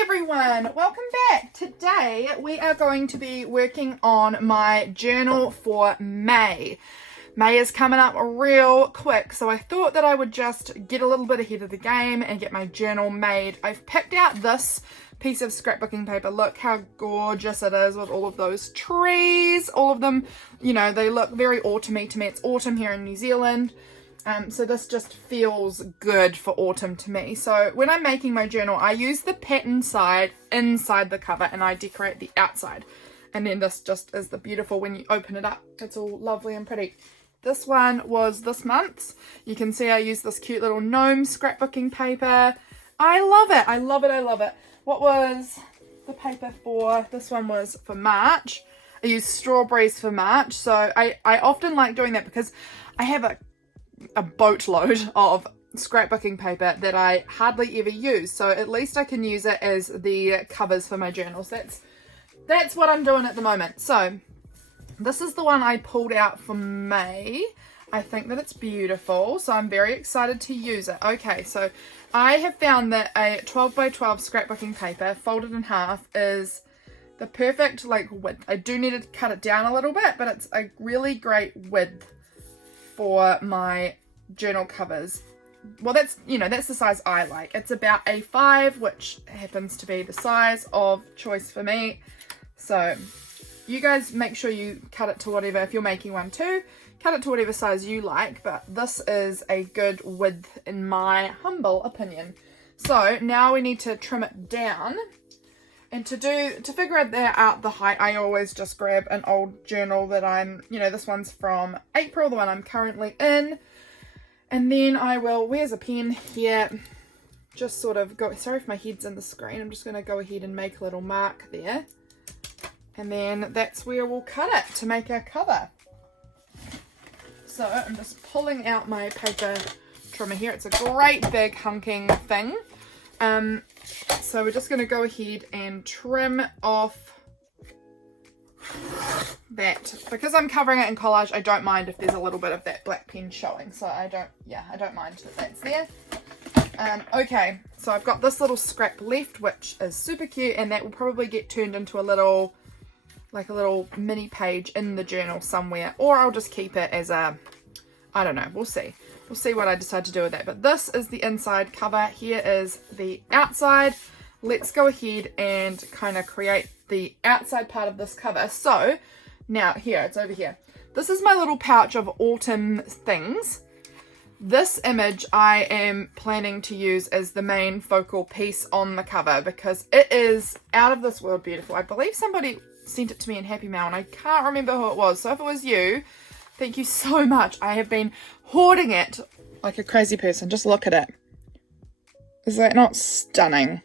everyone, welcome back. Today we are going to be working on my journal for May. May is coming up real quick, so I thought that I would just get a little bit ahead of the game and get my journal made. I've picked out this piece of scrapbooking paper. Look how gorgeous it is with all of those trees, all of them, you know, they look very autumny to me. It's autumn here in New Zealand. So this just feels good for autumn to me. So when I'm making my journal, I use the pattern side inside the cover and I decorate the outside. And then this just is the beautiful, when you open it up, it's all lovely and pretty. This one was this month's. You can see I use this cute little gnome scrapbooking paper. I love it. I love it. I love it. What was the paper for? This one was for March. I use strawberries for March. So I often like doing that because I have a boatload of scrapbooking paper that I hardly ever use, so at least I can use it as the covers for my journals. That's what I'm doing at the moment. So this is the one I pulled out for May. I think that it's beautiful, so I'm very excited to use it. Okay, so I have found that a 12 by 12 scrapbooking paper folded in half is the perfect width. I do need to cut it down a little bit, but it's a really great width for my journal covers. Well, that's the size I like. It's about A5, which happens to be the size of choice for me. So you guys make sure you cut it to whatever, if you're making one too, cut it to whatever size you like, but this is a good width in my humble opinion. So now we need to trim it down. And to figure out the height, I always just grab an old journal that this one's from April, the one I'm currently in. And then I will, where's a pen here, just sort of go, sorry if my head's in the screen, I'm just going to go ahead and make a little mark there. And then that's where we'll cut it to make our cover. So I'm just pulling out my paper trimmer here. It's a great big hunking thing. So we're just going to go ahead and trim off that. Because I'm covering it in collage, I don't mind if there's a little bit of that black pen showing. So I don't mind that that's there. Okay, so I've got this little scrap left, which is super cute, and that will probably get turned into a little mini page in the journal somewhere, or I'll just keep it as a, I don't know, we'll see. We'll see what I decide to do with that. But this is the inside cover. Here is the outside. Let's go ahead and kind of create the outside part of this cover. So now here, it's over here. This is my little pouch of autumn things. This image I am planning to use as the main focal piece on the cover because it is out of this world beautiful. I believe somebody sent it to me in Happy Mail and I can't remember who it was. So if it was you, thank you so much. I have been hoarding it like a crazy person. Just look at it. Is that not stunning?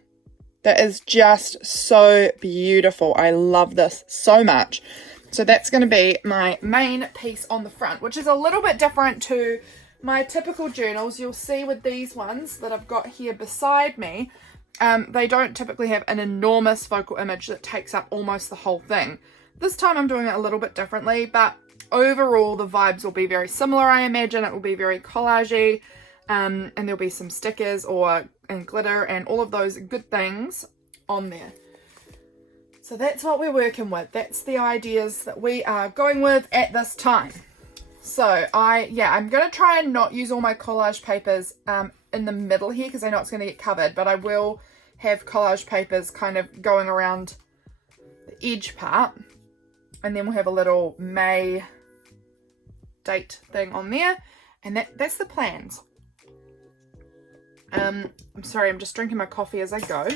That is just so beautiful. I love this so much. So that's going to be my main piece on the front, which is a little bit different to my typical journals. You'll see with these ones that I've got here beside me, they don't typically have an enormous focal image that takes up almost the whole thing. This time I'm doing it a little bit differently, but overall the vibes will be very similar. I imagine it will be very collagey, and there'll be some stickers and glitter and all of those good things on there. So that's what we're working with. That's the ideas that we are going with at this time. So I'm going to try and not use all my collage papers in the middle here because I know it's going to get covered, but I will have collage papers kind of going around the edge part, and then we'll have a little May date thing on there, and that's the plans. I'm sorry, I'm just drinking my coffee as I go.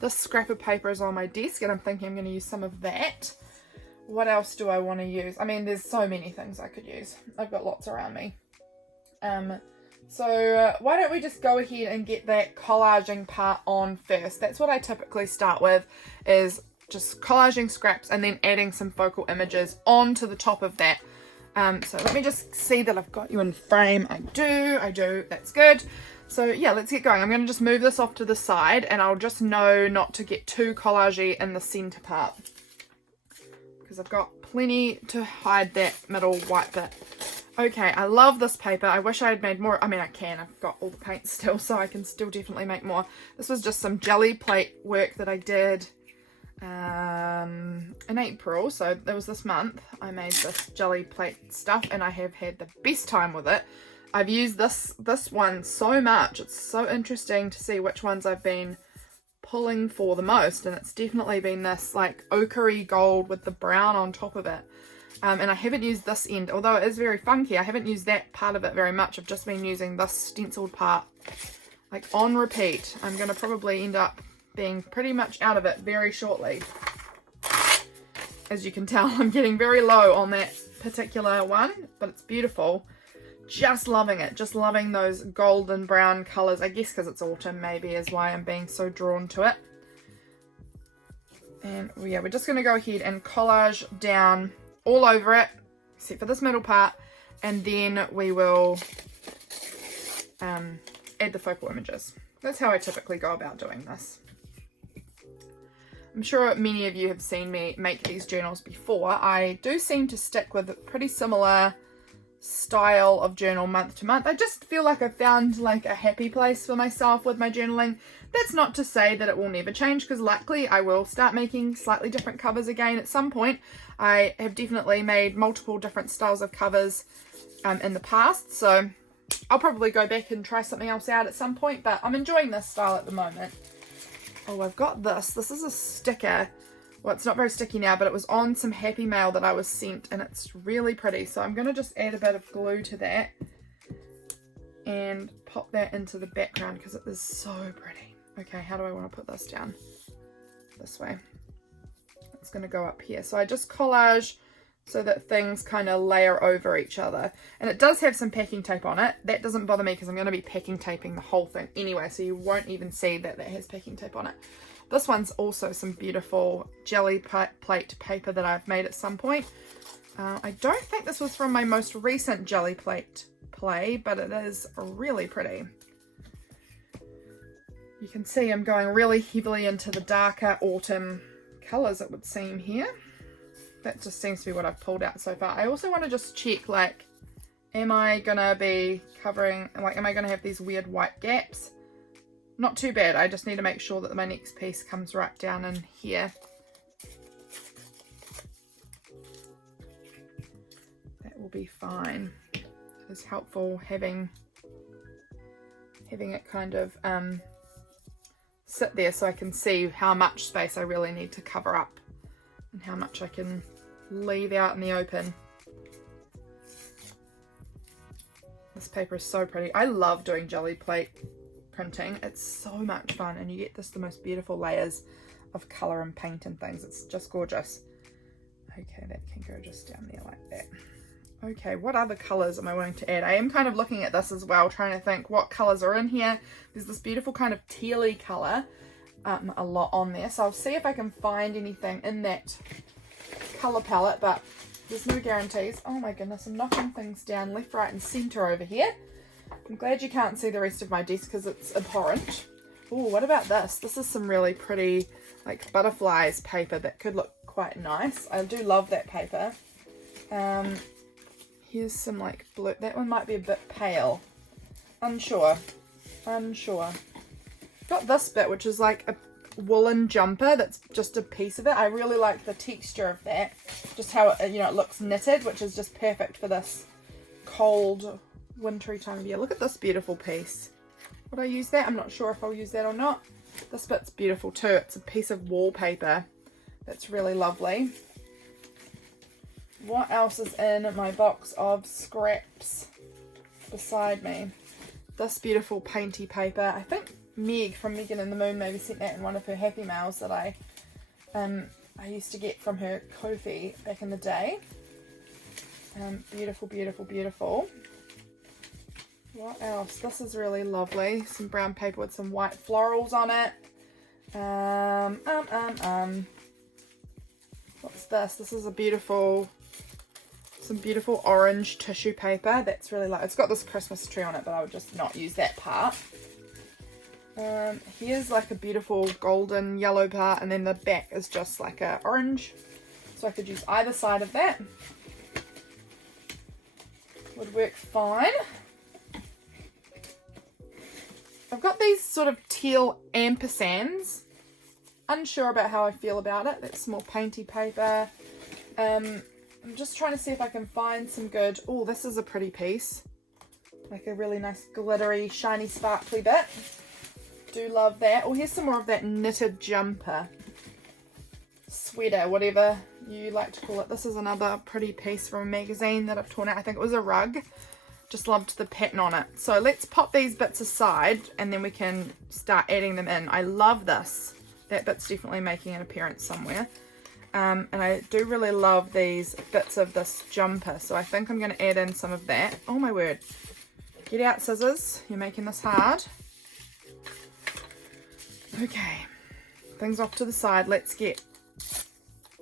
This scrap of paper is on my desk and I'm thinking I'm going to use some of that. What else do I want to use? I mean, there's so many things I could use. I've got lots around me. So why don't we just go ahead and get that collaging part on first. That's what I typically start with, is just collaging scraps and then adding some focal images onto the top of that. So let me just see that I've got you in frame. I do, that's good. So yeah, let's get going. I'm going to just move this off to the side and I'll just know not to get too collagey in the center part, because I've got plenty to hide that middle white bit. Okay, I love this paper. I wish I had made more. I mean, I can. I've got all the paint still, so I can still definitely make more. This was just some jelly plate work that I did in April. So it was this month. I made this jelly plate stuff, and I have had the best time with it. I've used this one so much. It's so interesting to see which ones I've been pulling for the most, and it's definitely been this like ochre gold with the brown on top of it. And I haven't used this end, although it is very funky. I haven't used that part of it very much. I've just been using this stenciled part like on repeat. I'm going to probably end up being pretty much out of it very shortly. As you can tell, I'm getting very low on that particular one, but it's beautiful. Just loving it. Just loving those golden brown colours. I guess because it's autumn maybe is why I'm being so drawn to it. And yeah, we're just going to go ahead and collage down all over it, except for this middle part, and then we will add the focal images. That's how I typically go about doing this. I'm sure many of you have seen me make these journals before. I do seem to stick with a pretty similar style of journal month to month. I just feel like I've found like a happy place for myself with my journaling. That's not to say that it will never change, because likely I will start making slightly different covers again at some point. I have definitely made multiple different styles of covers in the past, so I'll probably go back and try something else out at some point, but I'm enjoying this style at the moment. Oh, I've got this. This is a sticker. Well, it's not very sticky now, but it was on some Happy Mail that I was sent, and it's really pretty. So I'm going to just add a bit of glue to that and pop that into the background because it is so pretty. Okay, how do I want to put this down? This way. It's going to go up here. So I just collage so that things kind of layer over each other. And it does have some packing tape on it. That doesn't bother me because I'm going to be packing taping the whole thing anyway, so you won't even see that that has packing tape on it. This one's also some beautiful jelly plate paper that I've made at some point. I don't think this was from my most recent jelly plate play, but it is really pretty. You can see I'm going really heavily into the darker autumn colours, it would seem here. That just seems to be what I've pulled out so far. I also want to just check, like, am I going to be covering, like, am I going to have these weird white gaps? Not too bad. I just need to make sure that my next piece comes right down in here. That will be fine. It is helpful having it kind of sit there so I can see how much space I really need to cover up and how much I can leave out in the open. This paper is so pretty. I love doing jelly plate printing. It's so much fun, and you get the most beautiful layers of colour and paint and things. It's just gorgeous. Okay, that can go just down there like that. Okay, what other colours am I wanting to add? I am kind of looking at this as well, trying to think what colours are in here. There's this beautiful kind of tealy colour, a lot on there. So I'll see if I can find anything in that colour palette, but there's no guarantees. Oh my goodness, I'm knocking things down left, right and centre over here. I'm glad you can't see the rest of my desk because it's abhorrent. Oh, what about this? This is some really pretty, like, butterflies paper that could look quite nice. I do love that paper. Here's some, like, blue. That one might be a bit pale. Unsure. Got this bit, which is like a woolen jumper that's just a piece of it. I really like the texture of that. Just how it, you know, it looks knitted, which is just perfect for this cold, wintry time of year. Look at this beautiful piece. Would I use that? I'm not sure if I'll use that or not. This bit's beautiful too. It's a piece of wallpaper that's really lovely. What else is in my box of scraps beside me? This beautiful painty paper. I think Meg from Megan and the Moon maybe sent that in one of her Happy Mails that I used to get from her Ko-fi back in the day. Beautiful, beautiful, beautiful. What else? This is really lovely. Some brown paper with some white florals on it. What's this? This is a beautiful, some beautiful orange tissue paper. That's really like, it's got this Christmas tree on it, but I would just not use that part. Here's like a beautiful golden yellow part, and then the back is just like a orange. So I could use either side of that. would work fine. I've got these sort of teal ampersands. Unsure about how I feel about it. That's some more painty paper. I'm just trying to see if I can find some good... Oh, this is a pretty piece. Like a really nice glittery, shiny, sparkly bit. Do love that. Oh, here's some more of that knitted jumper. Sweater, whatever you like to call it. This is another pretty piece from a magazine that I've torn out. I think it was a rug. Just loved the pattern on it. So let's pop these bits aside and then we can start adding them in. I love this. That bit's definitely making an appearance somewhere. And I do really love these bits of this jumper. So I think I'm going to add in some of that. Oh my word. Get out, scissors. You're making this hard. Okay. Things off to the side. Let's get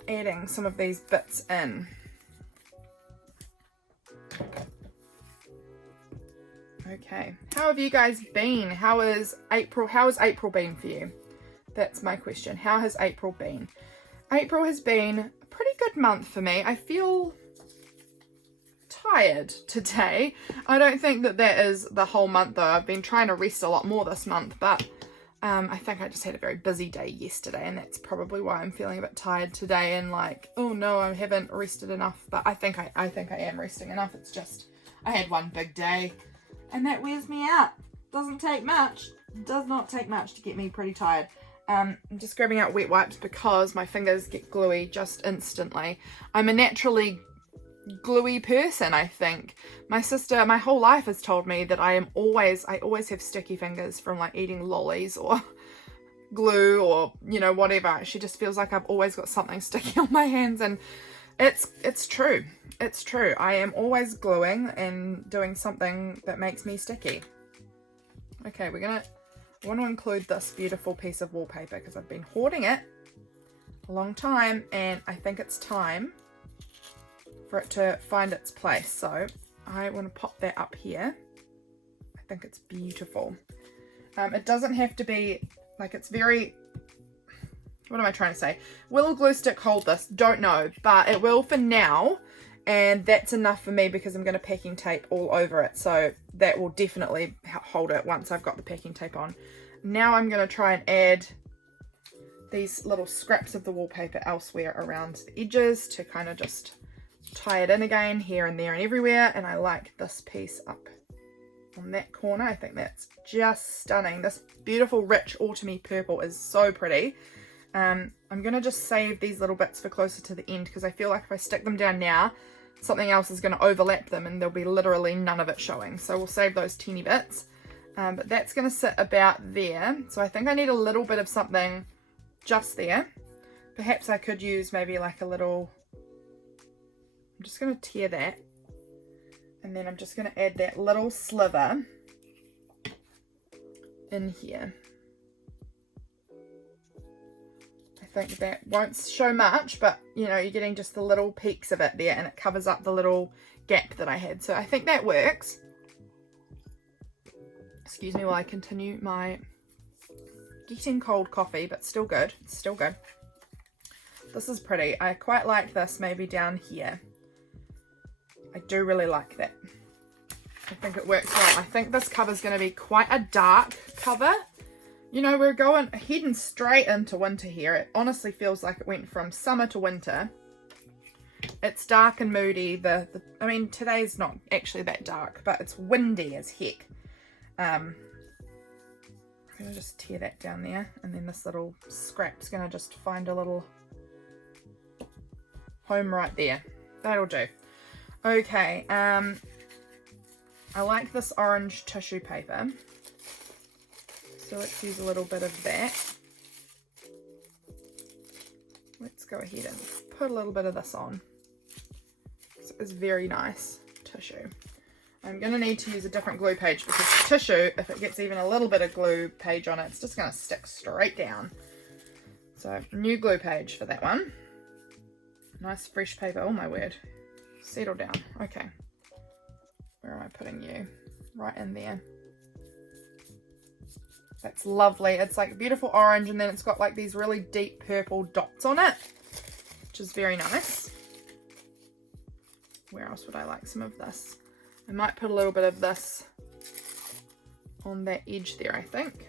adding some of these bits in. Okay, how have you guys been? How has April been for you? That's my question. How has April been? April has been a pretty good month for me. I feel tired today. I don't think that is the whole month though. I've been trying to rest a lot more this month, but I think I just had a very busy day yesterday, and that's probably why I'm feeling a bit tired today and like, oh no, I haven't rested enough. But I think I am resting enough. It's just I had one big day and that wears me out. Doesn't take much. Does not take much to get me pretty tired. I'm just grabbing out wet wipes because my fingers get gluey just instantly. I'm a naturally gluey person, I think. My sister my whole life has told me that I always have sticky fingers from like eating lollies or glue or you know whatever. She just feels like I've always got something sticky on my hands, and it's true. It's true. I am always gluing and doing something that makes me sticky. Okay, I want to include this beautiful piece of wallpaper because I've been hoarding it a long time and I think it's time for it to find its place. So I want to pop that up here. I think it's beautiful. It doesn't have to be like, it's very, what am I trying to say? Will a glue stick hold this? Don't know, but it will for now. And that's enough for me because I'm going to packing tape all over it. So that will definitely hold it once I've got the packing tape on. Now I'm going to try and add these little scraps of the wallpaper elsewhere around the edges to kind of just tie it in again here and there and everywhere. And I like this piece up on that corner. I think that's just stunning. This beautiful rich autumny purple is so pretty. I'm going to just save these little bits for closer to the end because I feel like if I stick them down now, something else is going to overlap them and there'll be literally none of it showing. So we'll save those teeny bits. But that's going to sit about there. So I think I need a little bit of something just there. Perhaps I could use maybe like a little... I'm just going to tear that. And then I'm just going to add that little sliver in here. I think that won't show much, but you know, you're getting just the little peaks of it there and it covers up the little gap that I had. So I think that works. Excuse me while I continue my getting cold coffee, but still good. It's still good. This is pretty. I quite like this maybe down here. I do really like that. I think it works well. I think this cover is going to be quite a dark cover. You know, we're heading straight into winter here. It honestly feels like it went from summer to winter. It's dark and moody. I mean, today's not actually that dark, but it's windy as heck. I'm going to just tear that down there, and then this little scrap's going to just find a little home right there. That'll do. Okay, I like this orange tissue paper. So let's use a little bit of that. Let's go ahead and put a little bit of this on. So it's very nice tissue. I'm going to need to use a different glue page because tissue, if it gets even a little bit of glue page on it, it's just going to stick straight down. So new glue page for that one. Nice fresh paper. Oh my word. Settle down. Okay. Where am I putting you? Right in there. That's lovely. It's like a beautiful orange and then it's got like these really deep purple dots on it, which is very nice. Where else would I like some of this? I might put a little bit of this on that edge there, I think.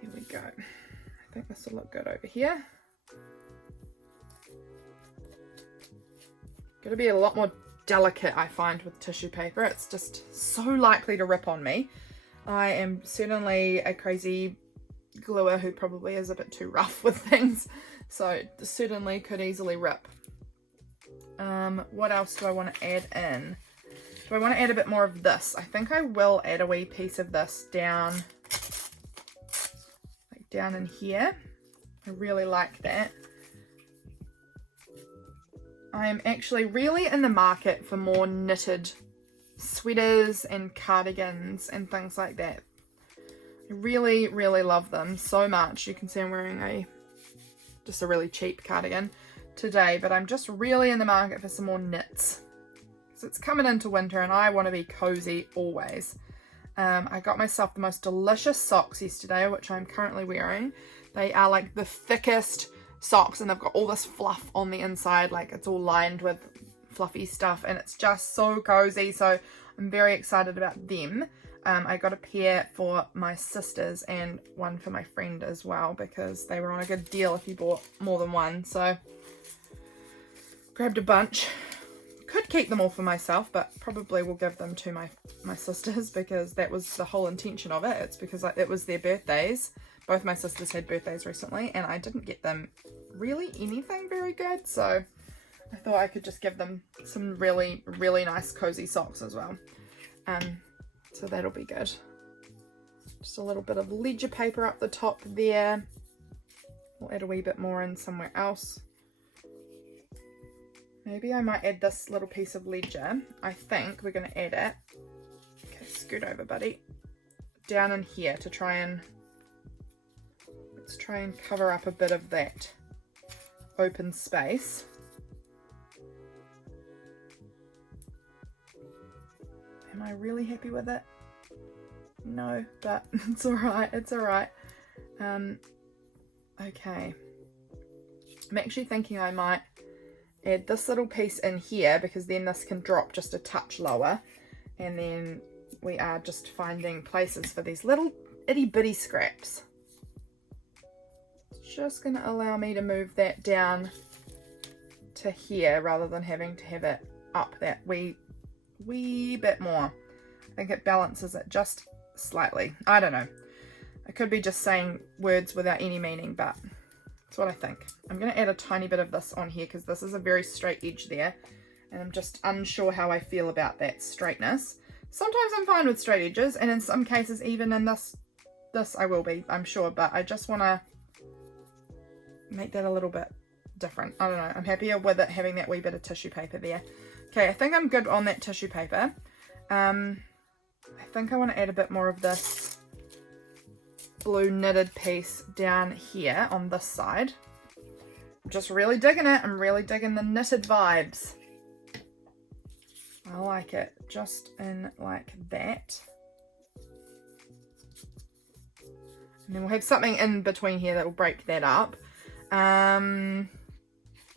Here we go. I think this will look good over here. Gotta be a lot more delicate, I find, with tissue paper. It's just so likely to rip on me. I am certainly a crazy gluer who probably is a bit too rough with things, so certainly could easily rip. What else do I want to add in? Do I want to add a bit more of this? I think I will add a wee piece of this down, like down in here. I really like that. I am actually really in the market for more knitted sweaters and cardigans and things like that. I really, really love them so much. You can see I'm wearing just a really cheap cardigan today, but I'm just really in the market for some more knits. So it's coming into winter and I want to be cozy always. I got myself the most delicious socks yesterday, which I'm currently wearing. They are like the thickest socks and they've got all this fluff on the inside, like it's all lined with fluffy stuff, and it's just so cozy, so I'm very excited about them. I got a pair for my sisters and one for my friend as well, because they were on a good deal if you bought more than one, so grabbed a bunch. Could keep them all for myself, but probably will give them to my sisters, because that was the whole intention of it. It's because it was their birthdays. Both my sisters had birthdays recently and I didn't get them really anything very good, so I thought I could just give them some really, really nice cozy socks as well. So that'll be good. Just a little bit of ledger paper up the top there. We'll add a wee bit more in somewhere else. Maybe I might add this little piece of ledger. I think we're going to add it. Okay, scoot over, buddy. Down in here to try and... Let's try and cover up a bit of that open space. Am I really happy with it? No, but it's alright, it's alright. Okay. I'm actually thinking I might add this little piece in here, because then this can drop just a touch lower, and then we are just finding places for these little itty bitty scraps. It's just going to allow me to move that down to here rather than having to have it up that wee bit more. I think it balances it just slightly. I don't know. I could be just saying words without any meaning, but that's what I think. I'm going to add a tiny bit of this on here because this is a very straight edge there, and I'm just unsure how I feel about that straightness. Sometimes I'm fine with straight edges, and in some cases even in this I will be, I'm sure, but I just want to make that a little bit different. I don't know. I'm happier with it having that wee bit of tissue paper there. Okay, I think I'm good on that tissue paper. I think I want to add a bit more of this blue knitted piece down here on this side. I'm just really digging it. I'm really digging the knitted vibes. I like it. Just in like that. And then we'll have something in between here that will break that up.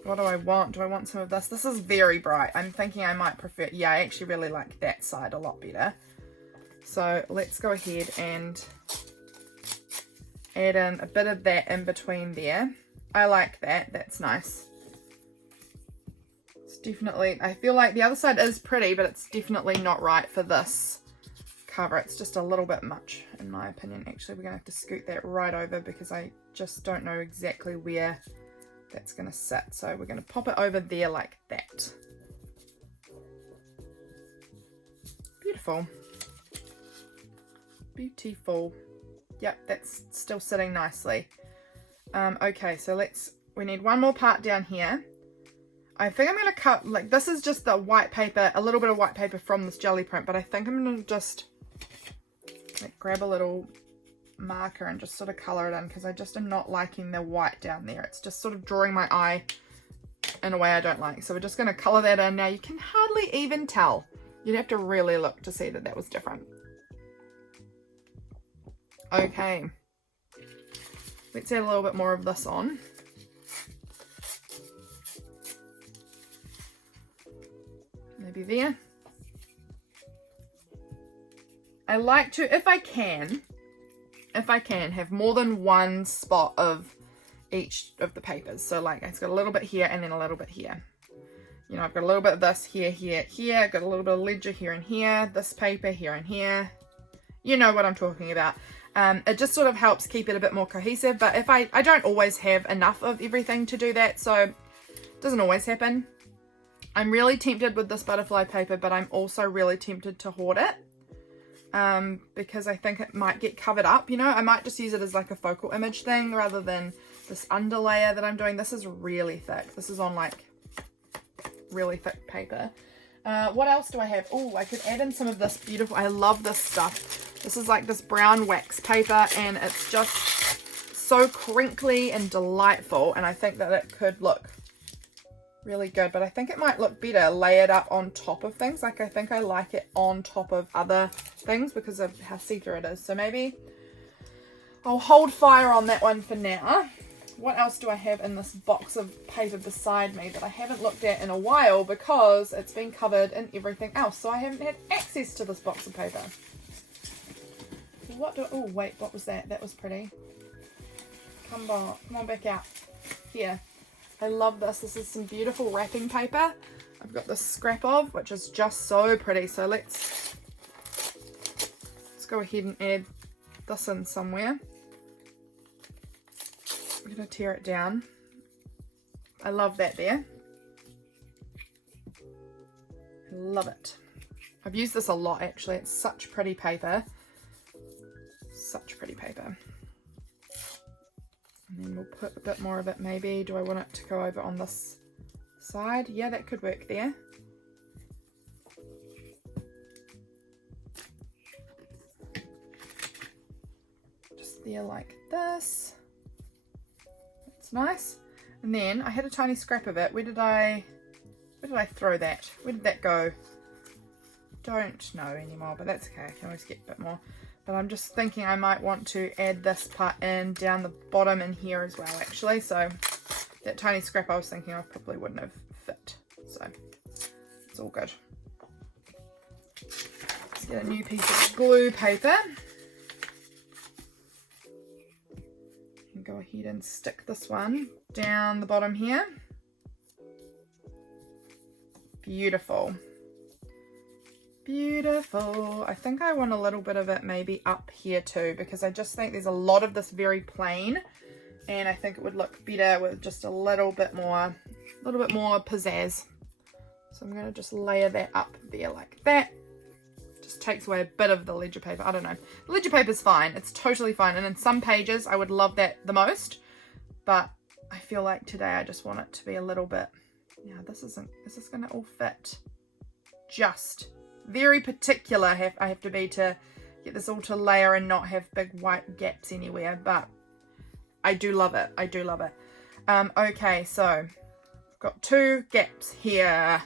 What do I want? Do I want some of this? This is very bright. I'm thinking I might prefer... Yeah, I actually really like that side a lot better. So let's go ahead and add in a bit of that in between there. I like that. That's nice. It's definitely... I feel like the other side is pretty, but it's definitely not right for this cover. It's just a little bit much, in my opinion. Actually, we're going to have to scoot that right over because I just don't know exactly where that's going to sit. So we're going to pop it over there like that. Beautiful. Beautiful. Yep, that's still sitting nicely. Okay, so we need one more part down here. I think I'm going to cut, like, this is just the white paper, a little bit of white paper from this jelly print, but I think I'm going to just like grab a little marker and just sort of color it in, because I just am not liking the white down there. It's just sort of drawing my eye in a way I don't like. So we're just going to color that in. Now you can hardly even tell. You'd have to really look to see that that was different. Okay, let's add a little bit more of this on. there. I like to, if I can, have more than one spot of each of the papers. So like it's got a little bit here and then a little bit here. You know, I've got a little bit of this here, here, here. I've got a little bit of ledger here and here. This paper here and here. You know what I'm talking about. It just sort of helps keep it a bit more cohesive. But if I don't always have enough of everything to do that. So it doesn't always happen. I'm really tempted with this butterfly paper, but I'm also really tempted to hoard it. Because I think it might get covered up, you know. I might just use it as like a focal image thing rather than this underlayer that I'm doing. This is really thick. This is on like really thick paper. What else do I have? Oh, I could add in some of this beautiful, I love this stuff. This is like this brown wax paper and it's just so crinkly and delightful, and I think that it could look really good, but I think it might look better layered up on top of things. Like I think I like it on top of other things because of how see-through it is. So maybe I'll hold fire on that one for now. What else do I have in this box of paper beside me that I haven't looked at in a while because it's been covered in everything else, so I haven't had access to this box of paper. Oh wait, what was that? That was pretty. Come on back out. Here. I love this. This is some beautiful wrapping paper. I've got this scrap of, which is just so pretty. So let's go ahead and add this in somewhere. I'm going to tear it down. I love that there. I love it. I've used this a lot actually. It's such pretty paper. Such pretty paper. And then we'll put a bit more of it maybe. Do I want it to go over on this side? Yeah, that could work there. Just there like this. That's nice. And then I had a tiny scrap of it. Where did I throw that? Where did that go? Don't know anymore, but that's okay. I can always get a bit more. But I'm just thinking I might want to add this part in down the bottom in here as well, actually. So that tiny scrap I was thinking of probably wouldn't have fit. So it's all good. Let's get a new piece of glue paper. And go ahead and stick this one down the bottom here. Beautiful. Beautiful. I think I want a little bit of it maybe up here too, because I just think there's a lot of this very plain, and I think it would look better with just a little bit more pizzazz. So I'm going to just layer that up there like that. Just takes away a bit of the ledger paper. I don't know. The ledger paper is fine. It's totally fine. And in some pages I would love that the most, but I feel like today I just want it to be a little bit, yeah, is this going to all fit? Just very particular I have to be to get this all to layer and not have big white gaps anywhere, but I do love it. I do love it. Okay, so I've got 2 gaps here.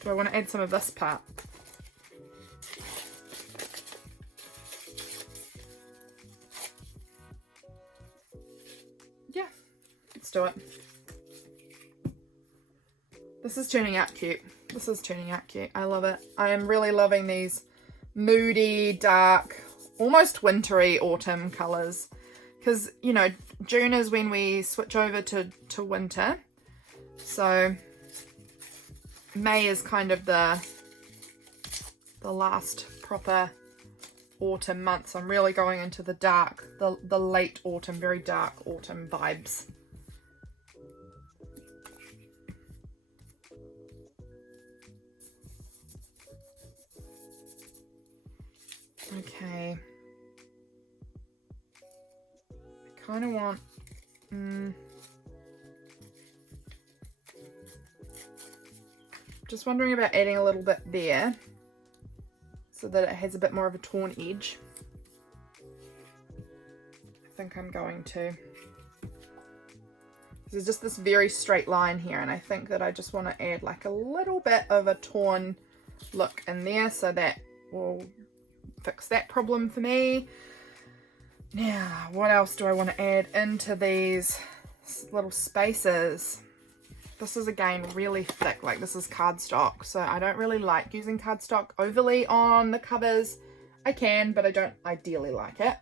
Do I want to add some of this part? Yeah, let's do it. This is turning out cute. This is turning out cute. I love it. I am really loving these moody, dark, almost wintry autumn colours. Because, you know, June is when we switch over to winter. So May is kind of the last proper autumn month. So I'm really going into the dark, the late autumn, very dark autumn vibes. Okay, I kind of want, just wondering about adding a little bit there so that it has a bit more of a torn edge. I think I'm going to. There's just this very straight line here, and I think that I just want to add like a little bit of a torn look in there, so that will fix that problem for me. Now, what else do I want to add into these little spaces? this is again really thick, like this is cardstock, so I don't really like using cardstock overly on the covers. I can, but I don't ideally like it.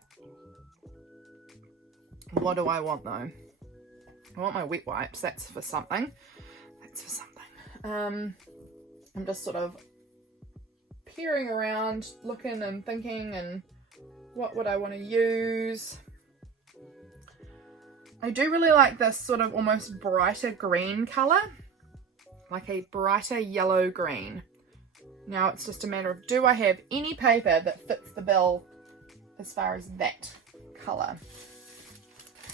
What do I want though? I want my wet wipes. That's for something. That's for something. I'm just sort of peering around, looking and thinking, and what would I want to use? I do really like this sort of almost brighter green colour, like a brighter yellow green. Now it's just a matter of, do I have any paper that fits the bill as far as that colour?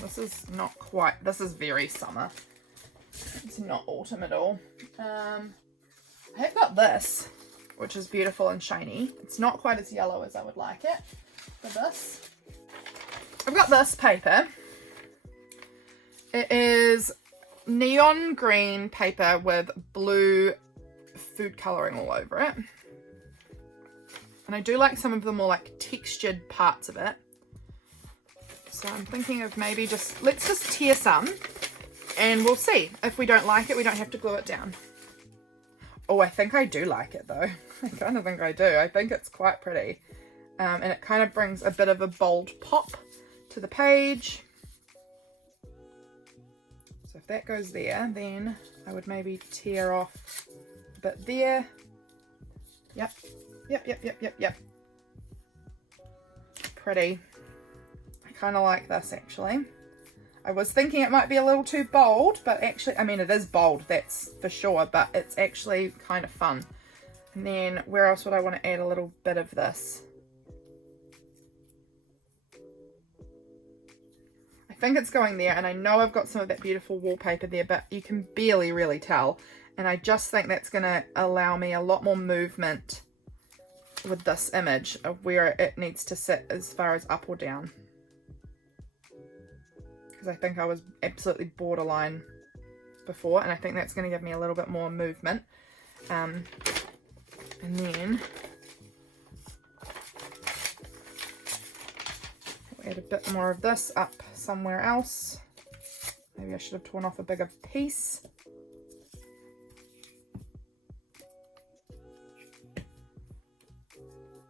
This is not quite, this is very summer. It's not autumn at all. I have got this, which is beautiful and shiny. It's not quite as yellow as I would like it for this. I've got this paper. It is neon green paper with blue food colouring all over it. And I do like some of the more like textured parts of it. So I'm thinking of maybe let's just tear some and we'll see. If we don't like it, we don't have to glue it down. Oh, I think I do like it though. I kind of think I do. I think it's quite pretty. And it kind of brings a bit of a bold pop to the page. So if that goes there, then I would maybe tear off a bit there. Yep. Pretty. I kind of like this actually. I was thinking it might be a little too bold, but actually, I mean, it is bold, that's for sure, but it's actually kind of fun. And then where else would I want to add a little bit of this? I think it's going there, and I know I've got some of that beautiful wallpaper there, but you can barely really tell. And I just think that's going to allow me a lot more movement with this image of where it needs to sit as far as up or down. Because I think I was absolutely borderline before, and I think that's going to give me a little bit more movement. And then we'll add a bit more of this up somewhere else. Maybe I should have torn off a bigger piece.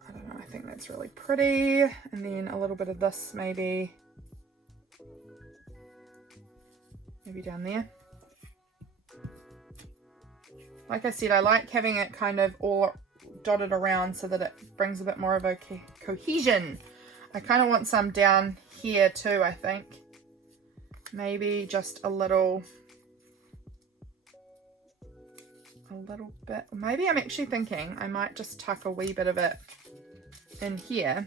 I don't know, I think that's really pretty. And then a little bit of this maybe down there. Like I said, I like having it kind of all dotted around so that it brings a bit more of a cohesion. I kind of want some down here too, I think. Maybe just a little bit. Maybe I'm actually thinking I might just tuck a wee bit of it in here.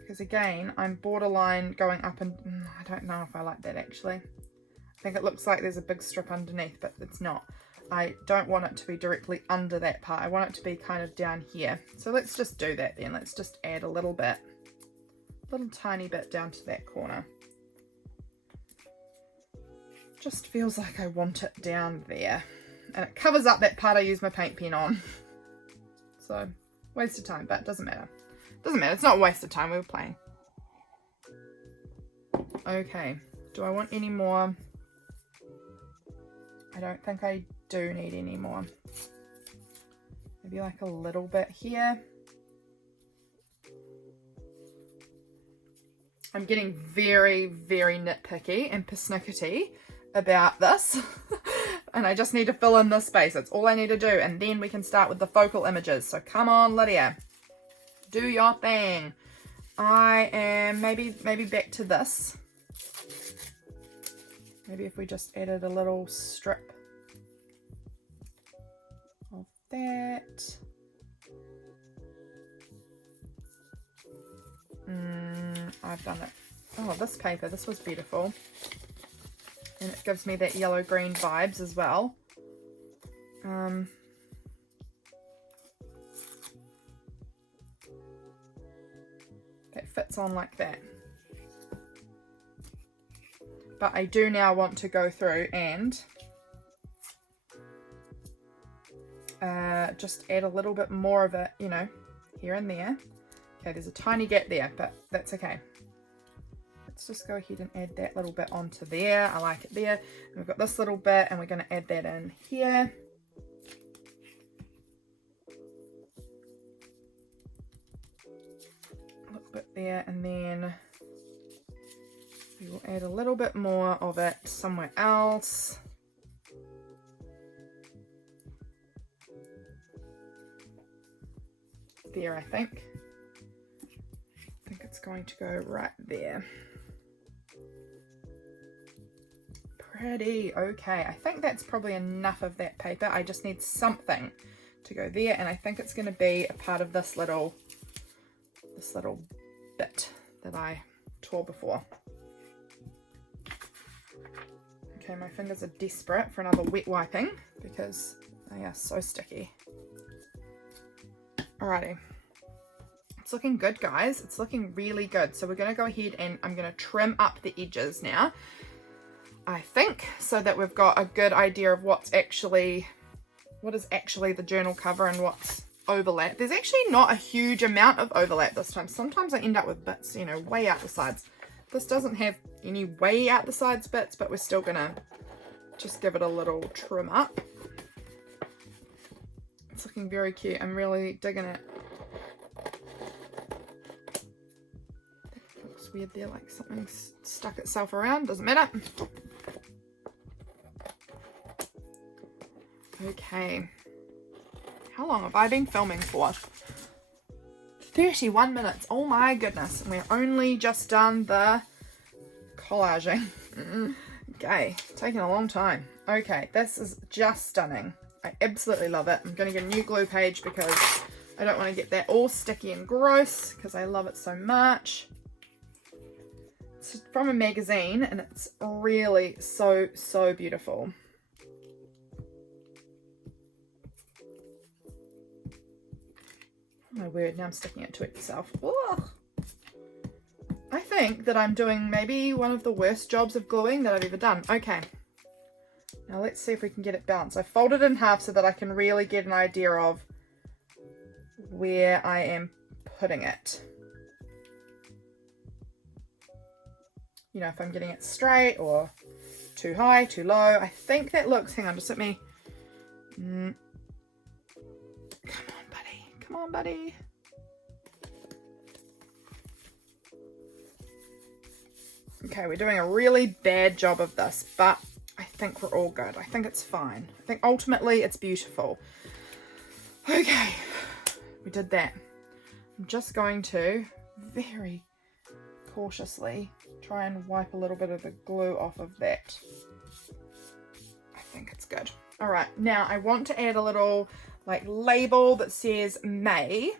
Because again, I'm borderline going up and I don't know if I like that actually. I think it looks like there's a big strip underneath, but it's not. I don't want it to be directly under that part. I want it to be kind of down here. So let's just do that then. Let's just add a little tiny bit down to that corner. Just feels like I want it down there. And it covers up that part I used my paint pen on. So, waste of time, but it doesn't matter. Doesn't matter, it's not a waste of time, we were playing. Okay, do I want any more? I don't think I do need any more. Maybe like a little bit here. I'm getting very, very nitpicky and persnickety about this. And I just need to fill in this space, that's all I need to do. And then we can start with the focal images. So come on, Lydia. Do your thing. I am maybe back to this. Maybe if we just added a little strip of that. I've done it. Oh, this paper, this was beautiful. And it gives me that yellow-green vibes as well. That fits on like that. But I do now want to go through and just add a little bit more of it, you know, here and there. Okay, there's a tiny gap there, but that's okay. let's just go ahead and add that little bit onto there. I like it there. And we've got this little bit and we're going to add that in here. A little bit there, and then we will add a little bit more of it somewhere else. There, I think it's going to go right there. Pretty. Okay, I think that's probably enough of that paper. I just need something to go there, and I think it's going to be a part of this little bit that I tore before. Okay, my fingers are desperate for another wet wiping because they are so sticky. Alrighty. It's looking good, guys. It's looking really good. So we're going to go ahead and I'm going to trim up the edges now, I think, so that we've got a good idea of what is actually the journal cover and what's overlap. There's actually not a huge amount of overlap this time. Sometimes I end up with bits, you know, way out the sides. This doesn't have any way out the sides bits, but we're still going to just give it a little trim up. It's looking very cute. I'm really digging it. That looks weird there, like something's stuck itself around. Doesn't matter. Okay. How long have I been filming for? 31 minutes. Oh my goodness. And we're only just done the collaging. Okay. Taking a long time. Okay. This is just stunning. I absolutely love it. I'm going to get a new glue page because I don't want to get that all sticky and gross because I love it so much. It's from a magazine and it's really so beautiful. Oh my word, now I'm sticking it to itself. Ugh. I think that I'm doing maybe one of the worst jobs of gluing that I've ever done. Okay. Now let's see if we can get it balanced. I folded it in half so that I can really get an idea of where I am putting it. You know, if I'm getting it straight or too high, too low. I think that looks, hang on, just let me, come on buddy. Okay, we're doing a really bad job of this, but I think we're all good. I think it's fine. I think ultimately it's beautiful. Okay, we did that. I'm just going to very cautiously try and wipe a little bit of the glue off of that. I think it's good. All right, now I want to add a little like label that says May.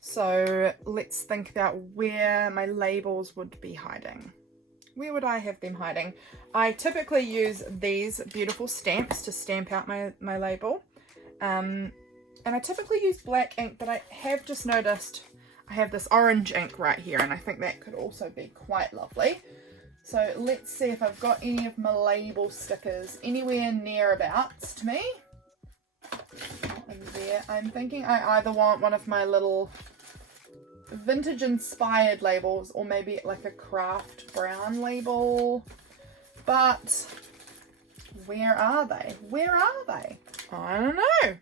So let's think about where my labels would be hiding. Where would I have them hiding? I typically use these beautiful stamps to stamp out my label. And I typically use black ink, but I have just noticed I have this orange ink right here, and I think that could also be quite lovely. So let's see if I've got any of my label stickers anywhere nearabouts to me. Over there. I'm thinking I either want one of my little vintage inspired labels or maybe like a craft brown label, but where are they? Where are they? I don't know.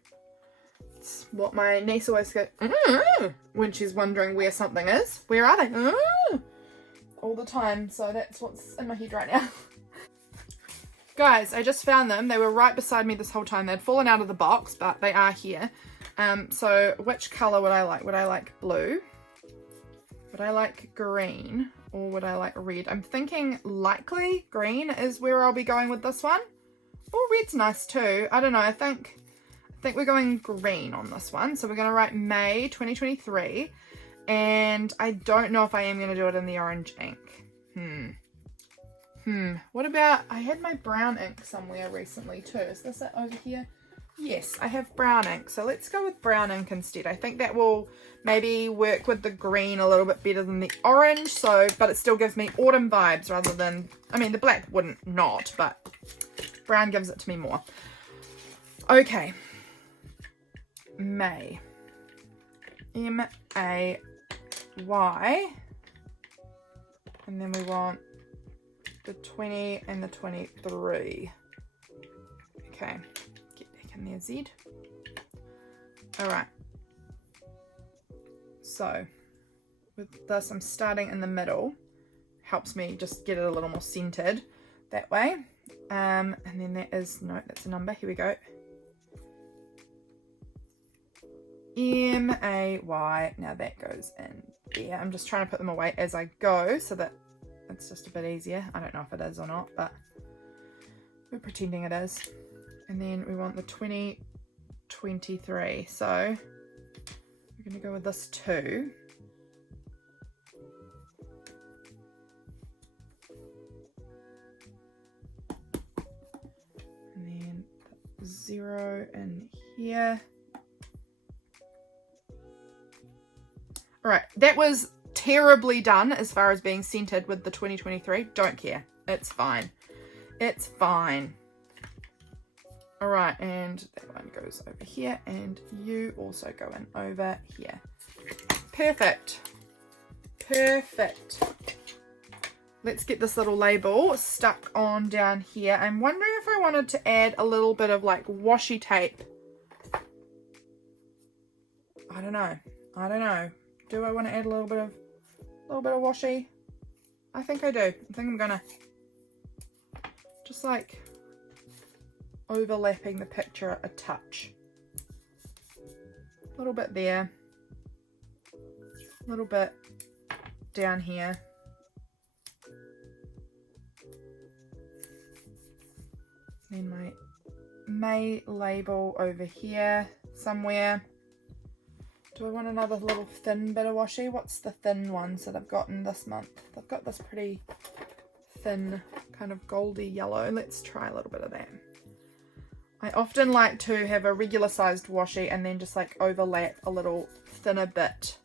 It's what my niece always goes when she's wondering where something is. Where are they? All the time. So that's what's in my head right now. Guys, I just found them. They were right beside me this whole time. They'd fallen out of the box, but they are here. So which color would I like? Would I like blue? Would I like green? Or would I like red? I'm thinking likely green is where I'll be going with this one. Or red's nice too. I don't know. I think we're going green on this one. So we're going to write May 2023. And I don't know if I am going to do it in the orange ink. What about, I had my brown ink somewhere recently too. Is this it over here? Yes, I have brown ink. So let's go with brown ink instead. I think that will maybe work with the green a little bit better than the orange. So, but it still gives me autumn vibes rather than, I mean, the black wouldn't not, but brown gives it to me more. Okay. May. M-A-Y. And then we want the 20 and the 23. Okay, get back in there, Z. All right. So with this, I'm starting in the middle. Helps me just get it a little more centered that way. And then that is, no, that's a number. Here we go. M-A-Y. Now that goes in there. I'm just trying to put them away as I go so that it's just a bit easier. I don't know if it is or not, but we're pretending it is. And then we want the 2023. So we're going to go with this 2. And then 0 in here. All right, that was terribly done as far as being centered with the 2023. Don't care. It's fine. It's fine. All right, and that one goes over here, and you also go in over here. Perfect. Perfect. Let's get this little label stuck on down here. I'm wondering if I wanted to add a little bit of like washi tape. I don't know. Do I want to add a little bit of washi? I think I do. I think I'm gonna just like overlapping the picture a touch. A little bit there. A little bit down here. Then my May label over here somewhere. Do I want another little thin bit of washi? What's the thin ones that I've gotten this month? I've got this pretty thin kind of goldy yellow. Let's try a little bit of that. I often like to have a regular sized washi and then just like overlap a little thinner bit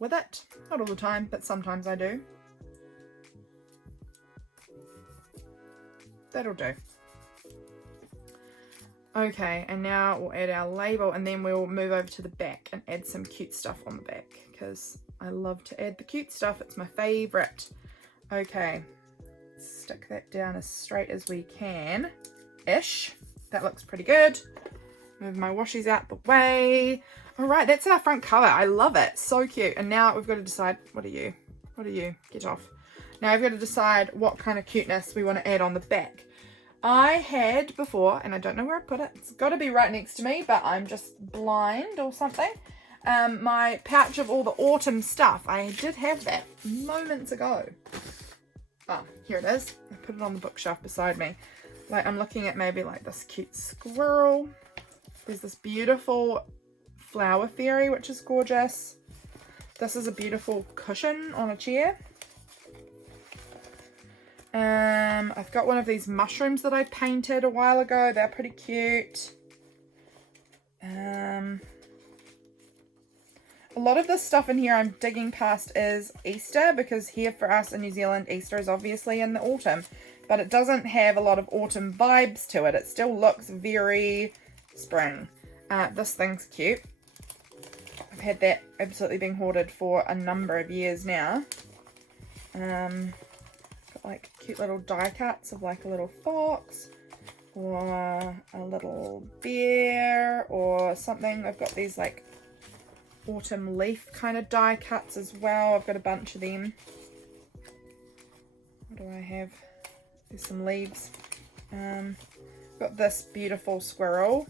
with it. Not all the time, but sometimes I do. That'll do. Okay, and now we'll add our label and then we'll move over to the back and add some cute stuff on the back because I love to add the cute stuff. It's my favorite. Okay, stick that down as straight as we can ish. That looks pretty good. Move my washies out the way. All right, that's our front cover. I love it. So cute. And now we've got to decide, what are you? Get off. Now we've got to decide what kind of cuteness we want to add on the back. I had before, and I don't know where I put it. It's got to be right next to me, but I'm just blind or something. My pouch of all the autumn stuff. I did have that moments ago. Oh, here it is. I put it on the bookshelf beside me. Like I'm looking at maybe like this cute squirrel. There's this beautiful flower fairy, which is gorgeous. This is a beautiful cushion on a chair. I've got one of these mushrooms that I painted a while ago. They're pretty cute. A lot of this stuff in here I'm digging past is Easter, because here for us in New Zealand, Easter is obviously in the autumn, but it doesn't have a lot of autumn vibes to it. It still looks very spring. This thing's cute. I've had that absolutely being hoarded for a number of years now. Got like cute little die cuts of like a little fox or a little bear or something. I've got these like autumn leaf kind of die cuts as well. I've got a bunch of them. What do I have? There's some leaves. Got this beautiful squirrel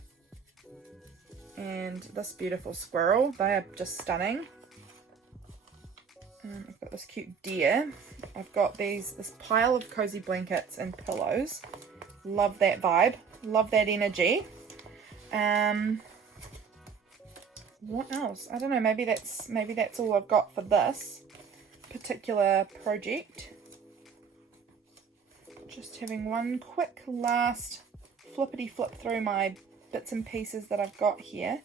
and this beautiful squirrel. They are just stunning. I've got this cute deer. I've got this pile of cozy blankets and pillows. Love that vibe. Love that energy. What else? I don't know. Maybe that's all I've got for this particular project. Just having one quick last flippity flip through my bits and pieces that I've got here.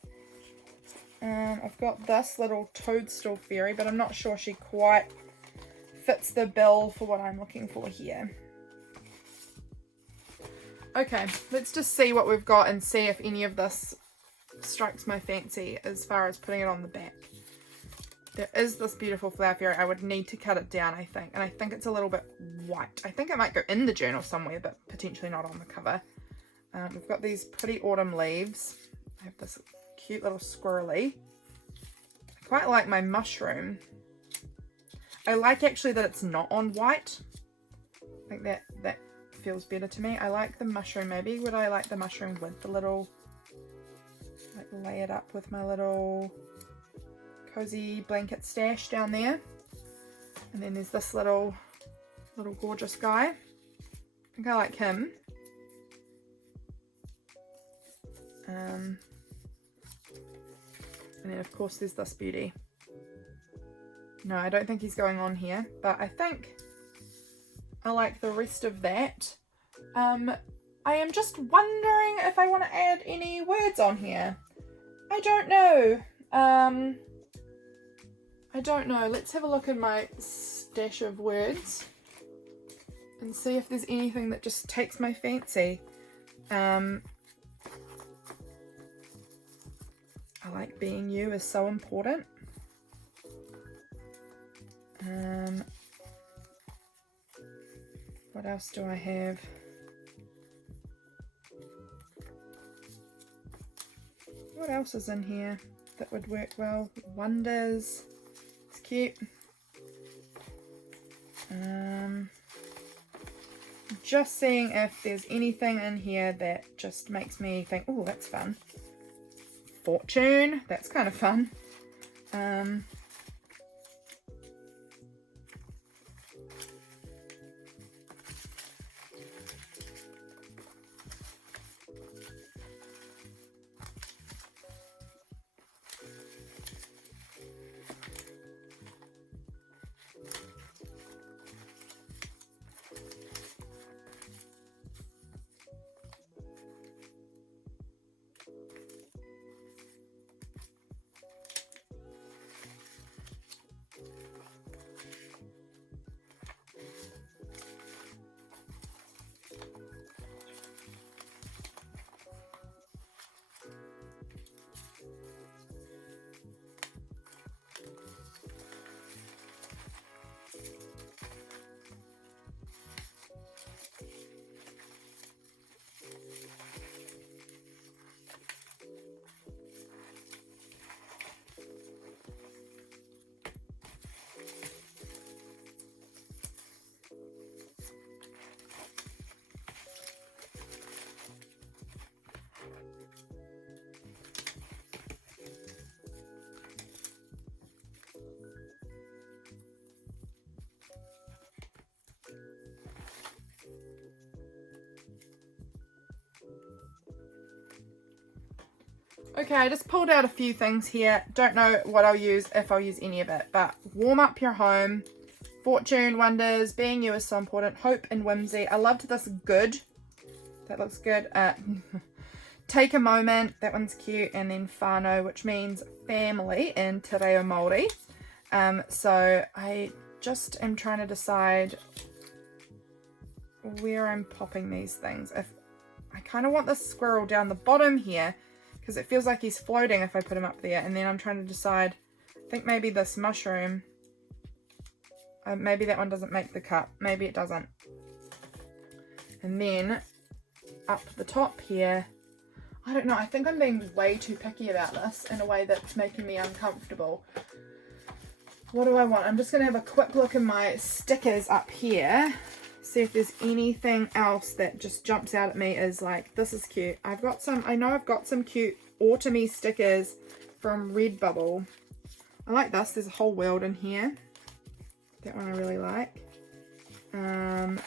I've got this little toadstool fairy, but I'm not sure she quite fits the bill for what I'm looking for here. Okay, let's just see what we've got and see if any of this strikes my fancy as far as putting it on the back. there is this beautiful flower fairy. I would need to cut it down, I think. And I think it's a little bit white. I think it might go in the journal somewhere, but potentially not on the cover. We've got these pretty autumn leaves. I have this cute little squirrely. I quite like my mushroom. I like actually that it's not on white. I think that feels better to me. I like the mushroom. Maybe would I like the mushroom with the little, like lay it up with my little cozy blanket stash down there. And then there's this little gorgeous guy. I think I like him. And then of course there's this beauty. No, I don't think he's going on here, but I think I like the rest of that. I am just wondering if I want to add any words on here. I don't know. I don't know. Let's have a look in my stash of words and see if there's anything that just takes my fancy. I like being you is so important. What else do I have? What else is in here that would work well? Wonders. It's cute. Just seeing if there's anything in here that just makes me think, oh, that's fun. Fortune, that's kind of fun. Okay, I just pulled out a few things here. Don't know what I'll use, if I'll use any of it, but warm up your home, fortune, wonders, being you is so important, hope and whimsy. I loved this good. That looks good. Take a moment, that one's cute, and then whānau, which means family in Te Reo Māori. So I just am trying to decide where I'm popping these things. If I kind of want this squirrel down the bottom here, because it feels like he's floating if I put him up there, and then I'm trying to decide, I think maybe this mushroom, maybe that one doesn't make the cut, maybe it doesn't. And then up the top here, I don't know, I think I'm being way too picky about this in a way that's making me uncomfortable. What do I want? I'm just going to have a quick look at my stickers up here, see if there's anything else that just jumps out at me as like, this is cute. I know I've got some cute autumny stickers from Redbubble. I like this. There's a whole world in here. That one I really like. I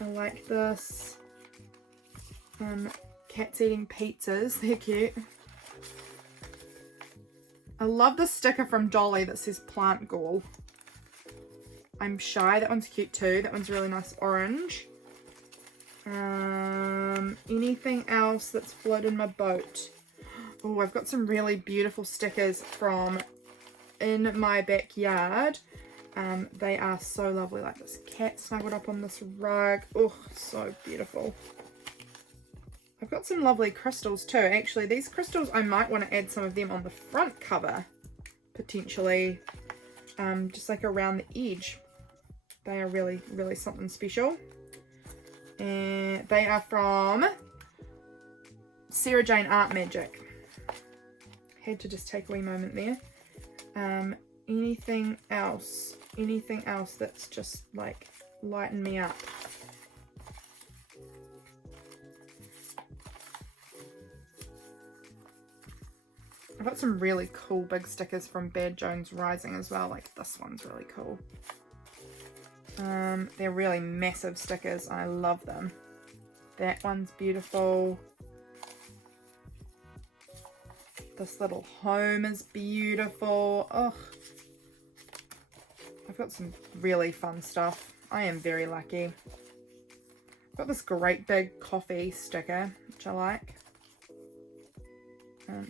like this. Cats eating pizzas. They're cute. I love the sticker from Dolly that says plant gall. I'm shy. That one's cute too. That one's really nice orange. Anything else that's floated my boat? Oh, I've got some really beautiful stickers from In My Backyard. They are so lovely. Like this cat snuggled up on this rug. Oh, so beautiful. I've got some lovely crystals too. Actually, these crystals, I might want to add some of them on the front cover, potentially, just like around the edge. They are really, really something special. And they are from Sarah Jane Art Magic. Had to just take a wee moment there. Anything else? Anything else that's just like lighten me up? I've got some really cool big stickers from Bad Jones Rising as well. Like this one's really cool. They're really massive stickers. I love them. That one's beautiful. This little home is beautiful. Oh, I've got some really fun stuff. I am very lucky. I've got this great big coffee sticker, which I like.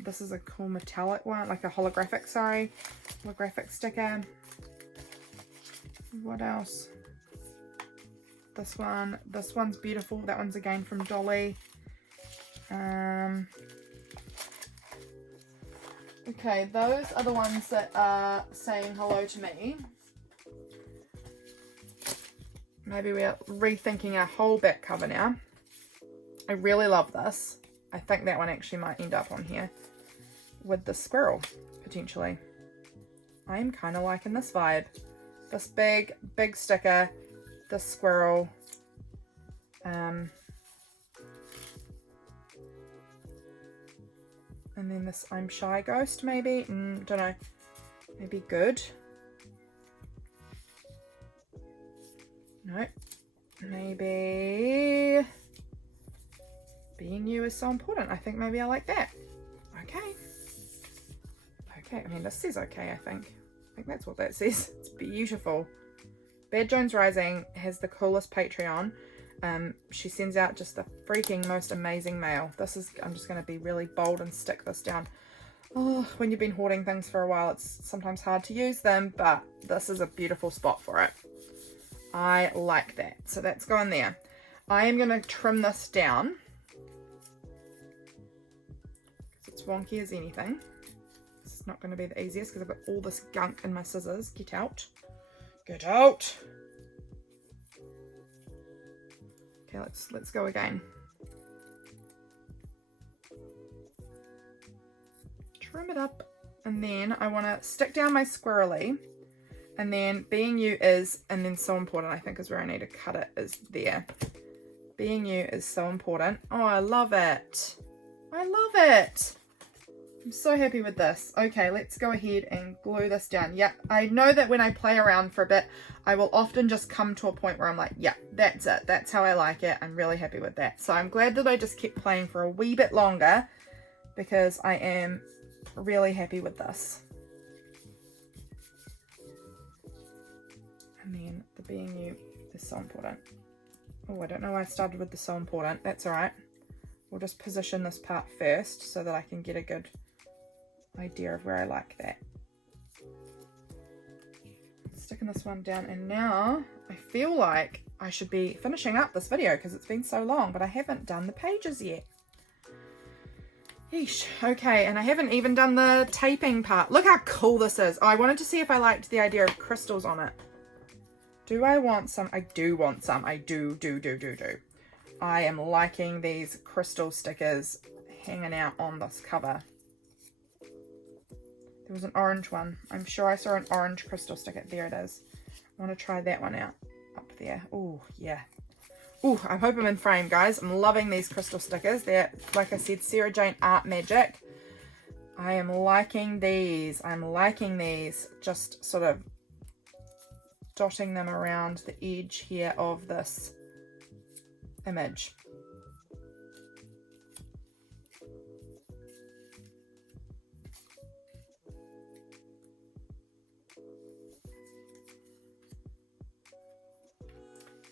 This is a cool metallic one, like a holographic, sorry. Holographic sticker. What else? This one's beautiful. That one's again from Dolly. Okay, those are the ones that are saying hello to me. Maybe we're rethinking our whole back cover now. I really love this. I think that one actually might end up on here with the squirrel, potentially. I am kind of liking this vibe. This big sticker, this squirrel. And then this I'm Shy Ghost, maybe. Don't know. Maybe good. Nope. Maybe being you is so important. I think maybe I like that. Okay. Okay. I mean, this says okay, I think. I think that's what that says. It's beautiful. Bad Jones Rising has the coolest Patreon. She sends out just the freaking most amazing mail. This is, I'm just going to be really bold and stick this down. Oh, when you've been hoarding things for a while, it's sometimes hard to use them, but this is a beautiful spot for it. I like that. So that's going there. I am going to trim this down. It's wonky as anything. It's not going to be the easiest because I've got all this gunk in my scissors. Get out. Get out. Okay, let's go again. Trim it up. And then I want to stick down my squirrely. And then being you is, and then so important, I think is where I need to cut it, is there. Being you is so important. Oh, I love it. I love it. I'm so happy with this. Okay, let's go ahead and glue this down. Yeah, I know that when I play around for a bit, I will often just come to a point where I'm like, yeah, that's it. That's how I like it. I'm really happy with that. So I'm glad that I just kept playing for a wee bit longer because I am really happy with this. And then the being you is so important. Oh, I don't know why I started with the so important. That's all right. We'll just position this part first so that I can get a good idea of where I like that. Sticking this one down, and now I feel like I should be finishing up this video because it's been so long, but I haven't done the pages yet. Yeesh. Okay, and I haven't even done the taping part. Look how cool this is. Oh, I wanted to see if I liked the idea of crystals on it. Do I want some? I do want some. I do. I am liking these crystal stickers hanging out on this cover. There was an orange one. I'm sure I saw an orange crystal sticker. There it is. I want to try that one out up there. Oh, yeah. Oh, I hope I'm in frame, guys. I'm loving these crystal stickers. They're, like I said, Sarah Jane Art Magic. I am liking these. I'm liking these. Just sort of dotting them around the edge here of this image.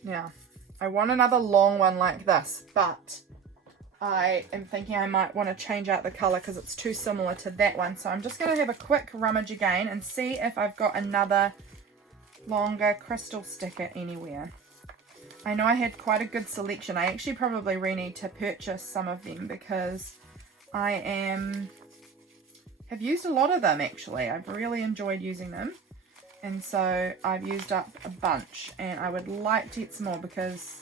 Now, I want another long one like this, but I am thinking I might want to change out the color because it's too similar to that one. So I'm just going to have a quick rummage again and see if I've got another longer crystal sticker anywhere. I know I had quite a good selection. I actually probably really need to purchase some of them because I have used a lot of them actually. I've really enjoyed using them. And so I've used up a bunch and I would like to get some more because,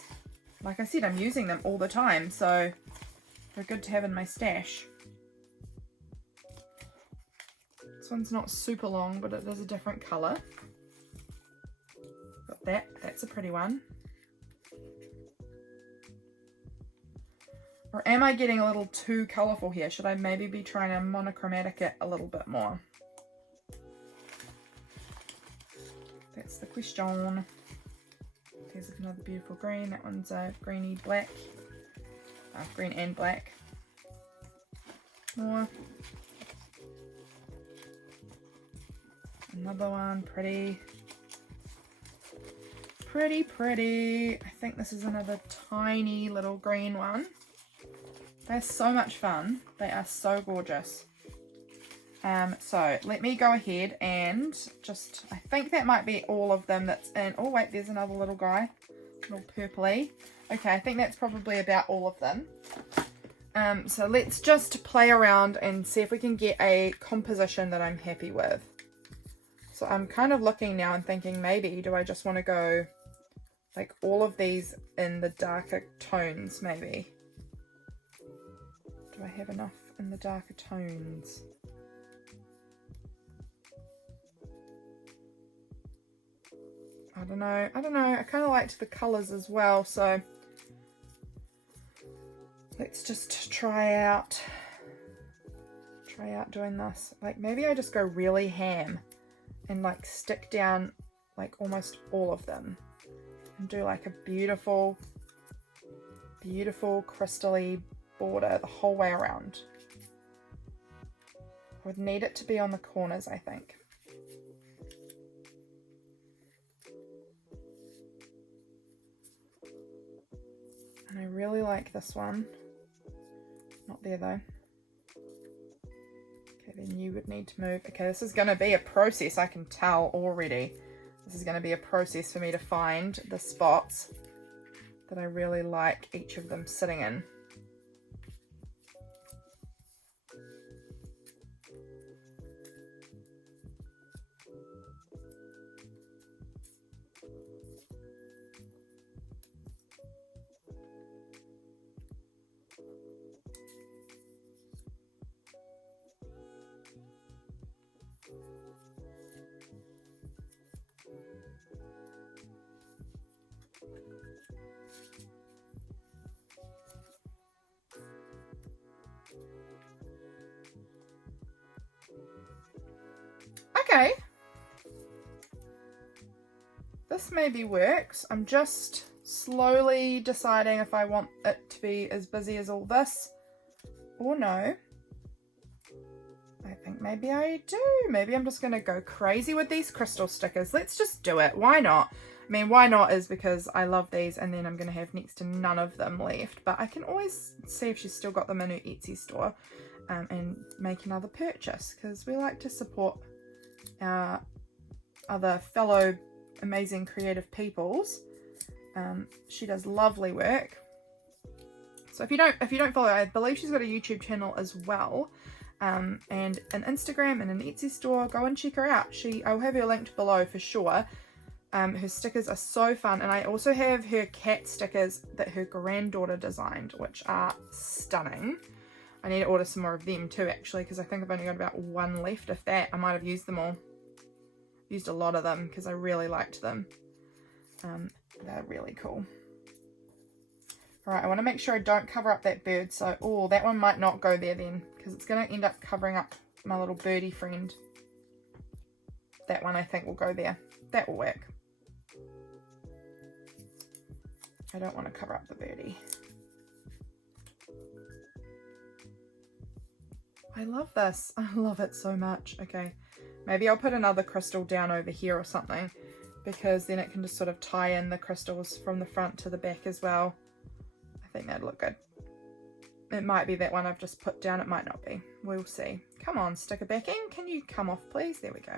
like I said, I'm using them all the time. So they're good to have in my stash. This one's not super long, but it is a different colour. Got that. That's a pretty one. Or am I getting a little too colourful here? Should I maybe be trying to monochromatic it a little bit more? That's the question. There's another beautiful green. That one's a greeny black. Green and black. More. Another one, pretty. Pretty, pretty. I think this is another tiny little green one. They're so much fun. They are so gorgeous. So let me go ahead and just, I think that might be all of them that's in. Oh wait, there's another little guy, little purpley. Okay, I think that's probably about all of them. So let's just play around and see if we can get a composition that I'm happy with. So I'm kind of looking now and thinking maybe do I just want to go like all of these in the darker tones maybe. Do I have enough in the darker tones? I don't know. I kind of liked the colours as well, so let's just try out doing this. Like maybe I just go really ham and like stick down like almost all of them and do like a beautiful crystally border the whole way around. I would need it to be on the corners, I think. And I really like this one. Not there though. Okay, then you would need to move. Okay, this is going to be a process, I can tell already. This is going to be a process for me to find the spots that I really like each of them sitting in. Okay, this maybe works. I'm just slowly deciding if I want it to be as busy as all this or no. I think maybe I do. Maybe I'm just going to go crazy with these crystal stickers. Let's just do it. Why not? I mean, why not is because I love these and then I'm going to have next to none of them left. But I can always see if she's still got them in her Etsy store and make another purchase because we like to support our other fellow amazing creative peoples. She does lovely work. So if you don't follow her, I believe she's got a YouTube channel as well, and an Instagram and an Etsy store. Go and check her out. I'll have her linked below for sure. Her stickers are so fun, and I also have her cat stickers that her granddaughter designed, which are stunning. I need to order some more of them too, actually, because I think I've only got about one left, if that. I might have used them all. Used a lot of them because I really liked them. They're really cool. Alright, I want to make sure I don't cover up that bird. So, oh, that one might not go there then because it's going to end up covering up my little birdie friend. That one I think will go there. That will work. I don't want to cover up the birdie. I love this. I love it so much. Okay, maybe I'll put another crystal down over here or something because then it can just sort of tie in the crystals from the front to the back as well. I think that'd look good. It might be that one I've just put down. It might not be. We'll see. Come on, sticker backing. Can you come off, please? There we go.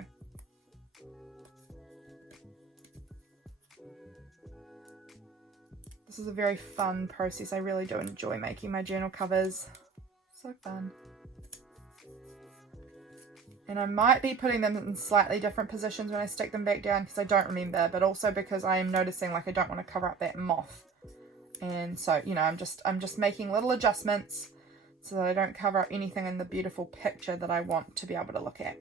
This is a very fun process. I really do enjoy making my journal covers. So fun. And I might be putting them in slightly different positions when I stick them back down because I don't remember, but also because I am noticing like I don't want to cover up that moth. And so, you know, I'm just making little adjustments so that I don't cover up anything in the beautiful picture that I want to be able to look at.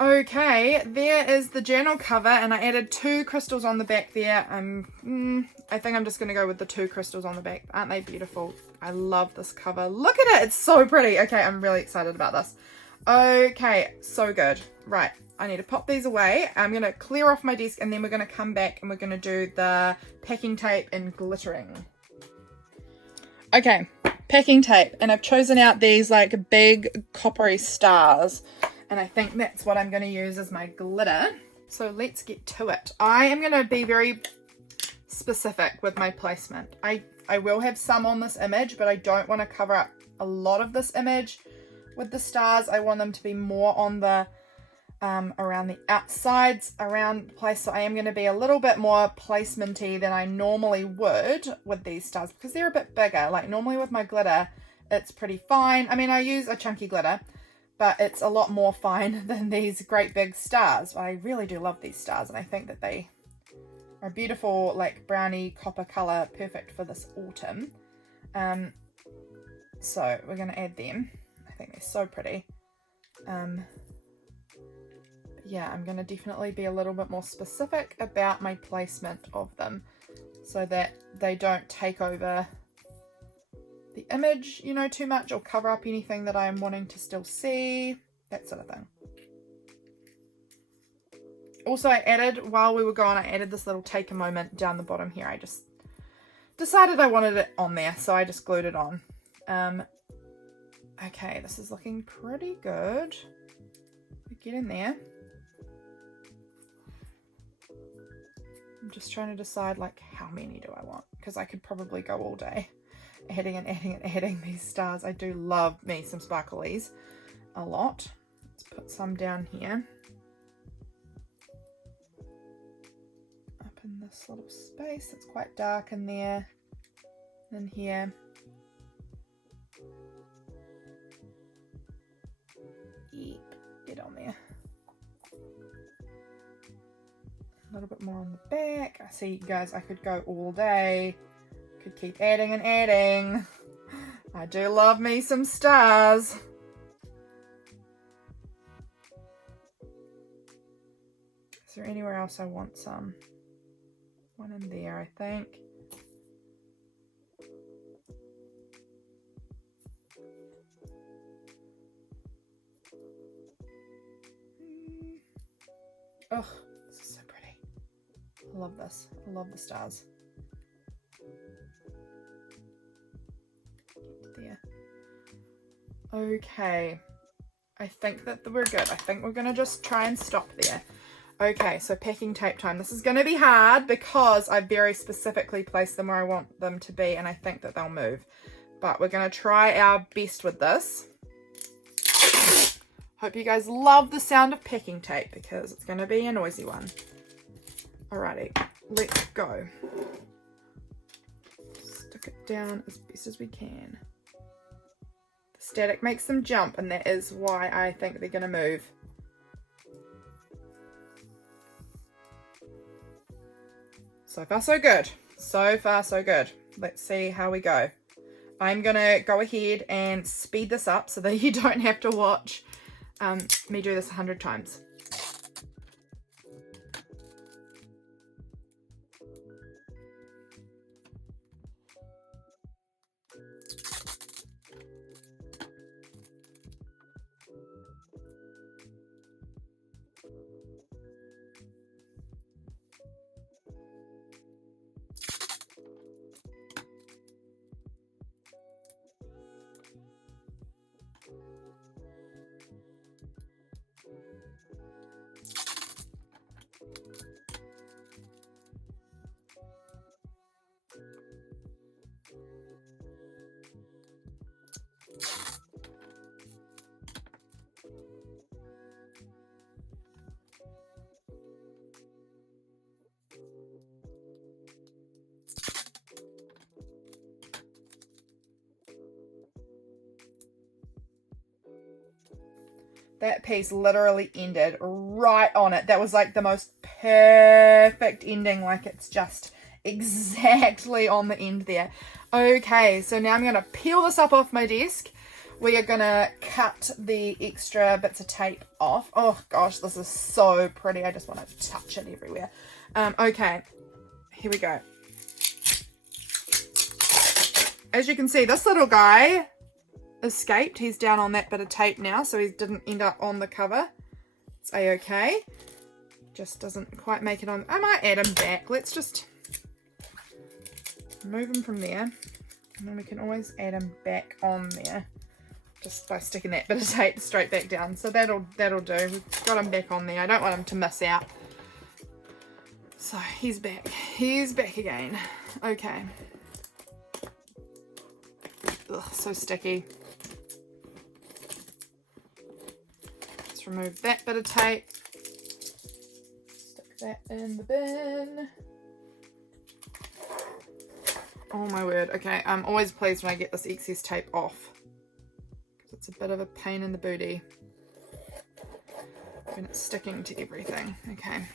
Okay, there is the journal cover, and I added 2 crystals on the back there. I think I'm just going to go with the 2 crystals on the back. Aren't they beautiful? I love this cover. Look at it. It's so pretty. Okay, I'm really excited about this. Okay, so good. Right, I need to pop these away. I'm going to clear off my desk, and then we're going to come back and we're going to do the packing tape and glittering. Okay, packing tape, and I've chosen out these like big coppery stars. And I think that's what I'm going to use as my glitter. So let's get to it. I am going to be very specific with my placement. I will have some on this image, but I don't want to cover up a lot of this image with the stars. I want them to be more on the, around the outsides, around the place. So I am going to be a little bit more placementy than I normally would with these stars because they're a bit bigger. Like normally with my glitter, it's pretty fine. I mean, I use a chunky glitter, but it's a lot more fine than these great big stars. I really do love these stars, and I think that they are beautiful, like browny copper color, perfect for this autumn. So we're going to add them. I think they're so pretty. Yeah, I'm going to definitely be a little bit more specific about my placement of them so that they don't take over the image, you know, too much or cover up anything that I'm wanting to still see, that sort of thing. Also, I added, while we were gone, I added this little take a moment down the bottom here. I just decided I wanted it on there, so I just glued it on. Okay, this is looking pretty good. Get in there. I'm just trying to decide, like, how many do I want? Because I could probably go all day adding and adding and adding these stars. I do love me some sparklies a lot. Let's put some down here. Up in this little space. It's quite dark in there. And here. Yep, get on there. A little bit more on the back. I see, guys, I could go all day. Could keep adding and adding. I do love me some stars. Is there anywhere else I want some? One in there, I think. Oh, this is so pretty. I love this. I love the stars. There. Okay, I think that we're good. I think we're gonna just try and stop there. Okay, so packing tape time. This is gonna be hard because I very specifically placed them where I want them to be, and I think that they'll move, but we're gonna try our best with this. Hope you guys love the sound of packing tape because it's gonna be a noisy one. Alrighty, let's go. Stick it down as best as we can. Static makes them jump, and that is why I think they're going to move. So far so good. So far so good. Let's see how we go. I'm going to go ahead and speed this up so that you don't have to watch me do this 100 times. That piece literally ended right on it. That was like the most perfect ending. Like it's just exactly on the end there. Okay, so now I'm going to peel this up off my desk. We are going to cut the extra bits of tape off. Oh gosh, this is so pretty. I just want to touch it everywhere. Okay, here we go. As you can see, this little guy escaped. He's down on that bit of tape now, so he didn't end up on the cover. It's a-okay. Just doesn't quite make it on. I might add him back. Let's just move him from there, and then we can always add him back on there just by sticking that bit of tape straight back down. So that'll do. We've got him back on there. I don't want him to miss out. So he's back. He's back again. Okay. Ugh, so sticky. Let's remove that bit of tape. Stick that in the bin. Oh my word. Okay, I'm always pleased when I get this excess tape off, because it's a bit of a pain in the booty when it's sticking to everything. Okay.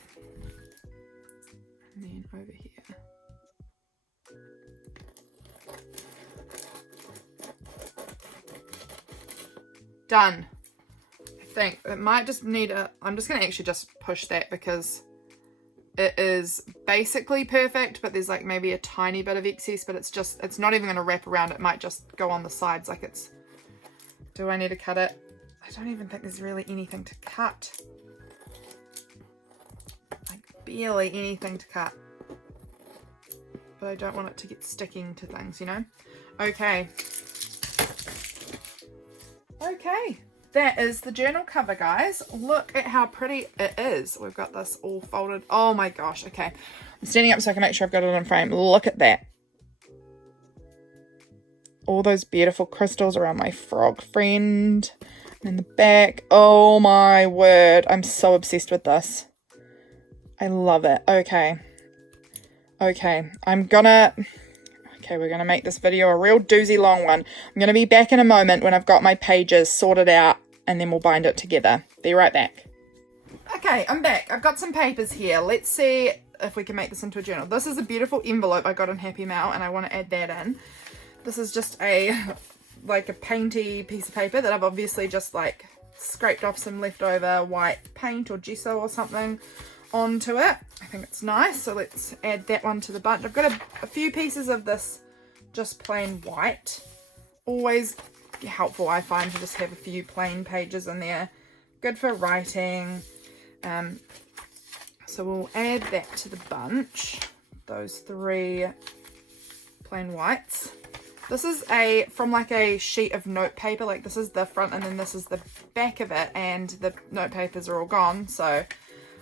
And then over here. Done. I think it might just need a, I'm just going to actually just push that because it is basically perfect, but there's like maybe a tiny bit of excess, but it's not even going to wrap around. It might just go on the sides like it's, do I need to cut it? I don't even think there's really anything to cut. Like barely anything to cut. But I don't want it to get sticking to things, you know? Okay. Okay, that is the journal cover, guys. Look at how pretty it is. We've got this all folded. Oh my gosh, okay. I'm standing up so I can make sure I've got it in frame. Look at that. All those beautiful crystals around my frog friend. And in the back. Oh my word. I'm so obsessed with this. I love it. Okay. Okay, okay, we're going to make this video a real doozy long one. I'm going to be back in a moment when I've got my pages sorted out, and then we'll bind it together. Be right back. Okay, I'm back. I've got some papers here. Let's see if we can make this into a journal. This is a beautiful envelope I got in Happy Mail, and I want to add that in. This is just like a painty piece of paper that I've obviously just like scraped off some leftover white paint or gesso or something onto it. I think it's nice, so let's add that one to the bunch. I've got a few pieces of this just plain white. Always helpful, I find, to just have a few plain pages in there. Good for writing. So we'll add that to the bunch, those 3 plain whites. This is from like a sheet of note paper. Like this is the front and then this is the back of it, and the note papers are all gone, so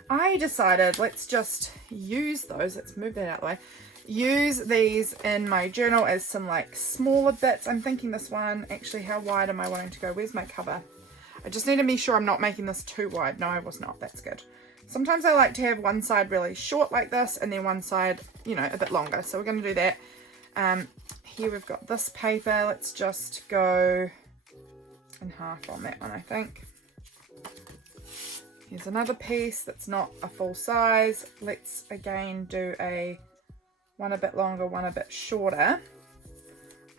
I decided let's just use those. Let's move that out of the way. Use these in my journal as some like smaller bits. I'm thinking this one, actually, how wide am I wanting to go? Where's my cover? I just need to be sure I'm not making this too wide. No, I was not. That's good. Sometimes I like to have one side really short like this and then one side, you know, a bit longer. So we're going to do that. Here we've got this paper. Let's just go in half on that one, I think. Here's another piece that's not a full size. Let's again do one a bit longer, one a bit shorter,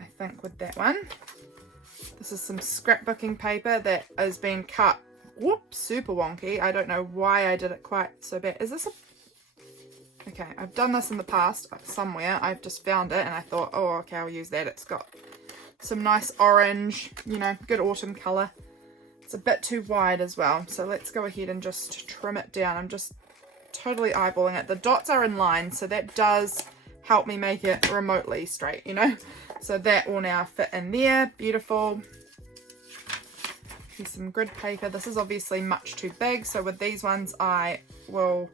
I think, with that one. This is some scrapbooking paper that has been cut, whoops, super wonky. I don't know why I did it quite so bad. Is this okay, I've done this in the past somewhere. I've just found it and I thought, oh, okay, I'll use that. It's got some nice orange, you know, good autumn colour. It's a bit too wide as well, so let's go ahead and just trim it down. I'm just totally eyeballing it. The dots are in line, so that does help me make it remotely straight, you know. So that will now fit in there. Beautiful. Here's some grid paper. This is obviously much too big, so with these ones I will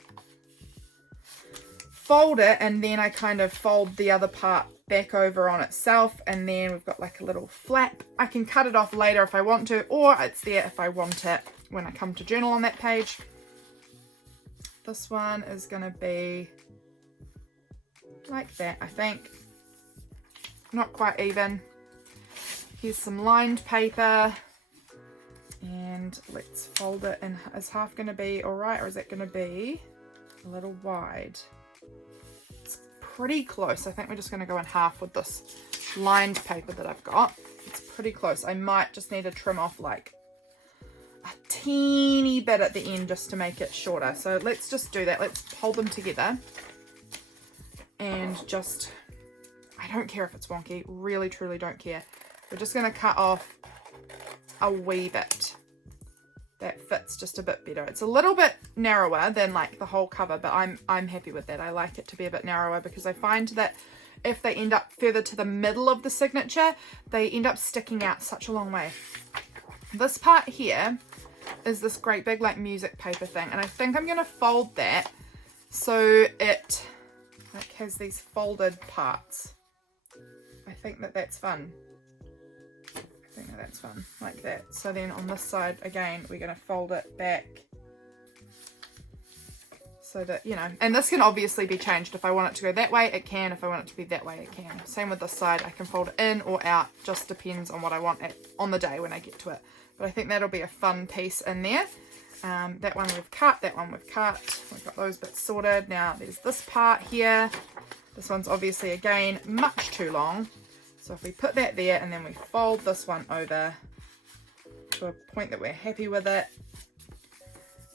fold it and then I kind of fold the other part back over on itself, and then we've got like a little flap. I can cut it off later if I want to, or it's there if I want it when I come to journal on that page. This one is going to be like that, I think. Not quite even. Here's some lined paper, and and let's fold it. And is half going to be all right, or is it going to be a little wide? It's pretty close. I think we're just going to go in half with this lined paper that I've got. It's pretty close. I might just need to trim off like a teeny bit at the end just to make it shorter. So let's just do that. Let's hold them together and just, I don't care if it's wonky, really truly don't care. We're just going to cut off a wee bit. That fits just a bit better. It's a little bit narrower than like the whole cover, but I'm happy with that. I like it to be a bit narrower because I find that if they end up further to the middle of the signature, they end up sticking out such a long way. This part here is this great big like music paper thing, and I think I'm going to fold that so it like has these folded parts. I think that that's fun. I think that's fun, like that. So then on this side, again, we're going to fold it back so that, you know, and this can obviously be changed. If I want it to go that way, it can. If I want it to be that way, it can. Same with this side. I can fold it in or out, just depends on what I want on the day when I get to it. But I think that'll be a fun piece in there. That one we've cut, that one we've cut. We've got those bits sorted. Now there's this part here. This one's obviously, again, much too long. So if we put that there and then we fold this one over to a point that we're happy with it,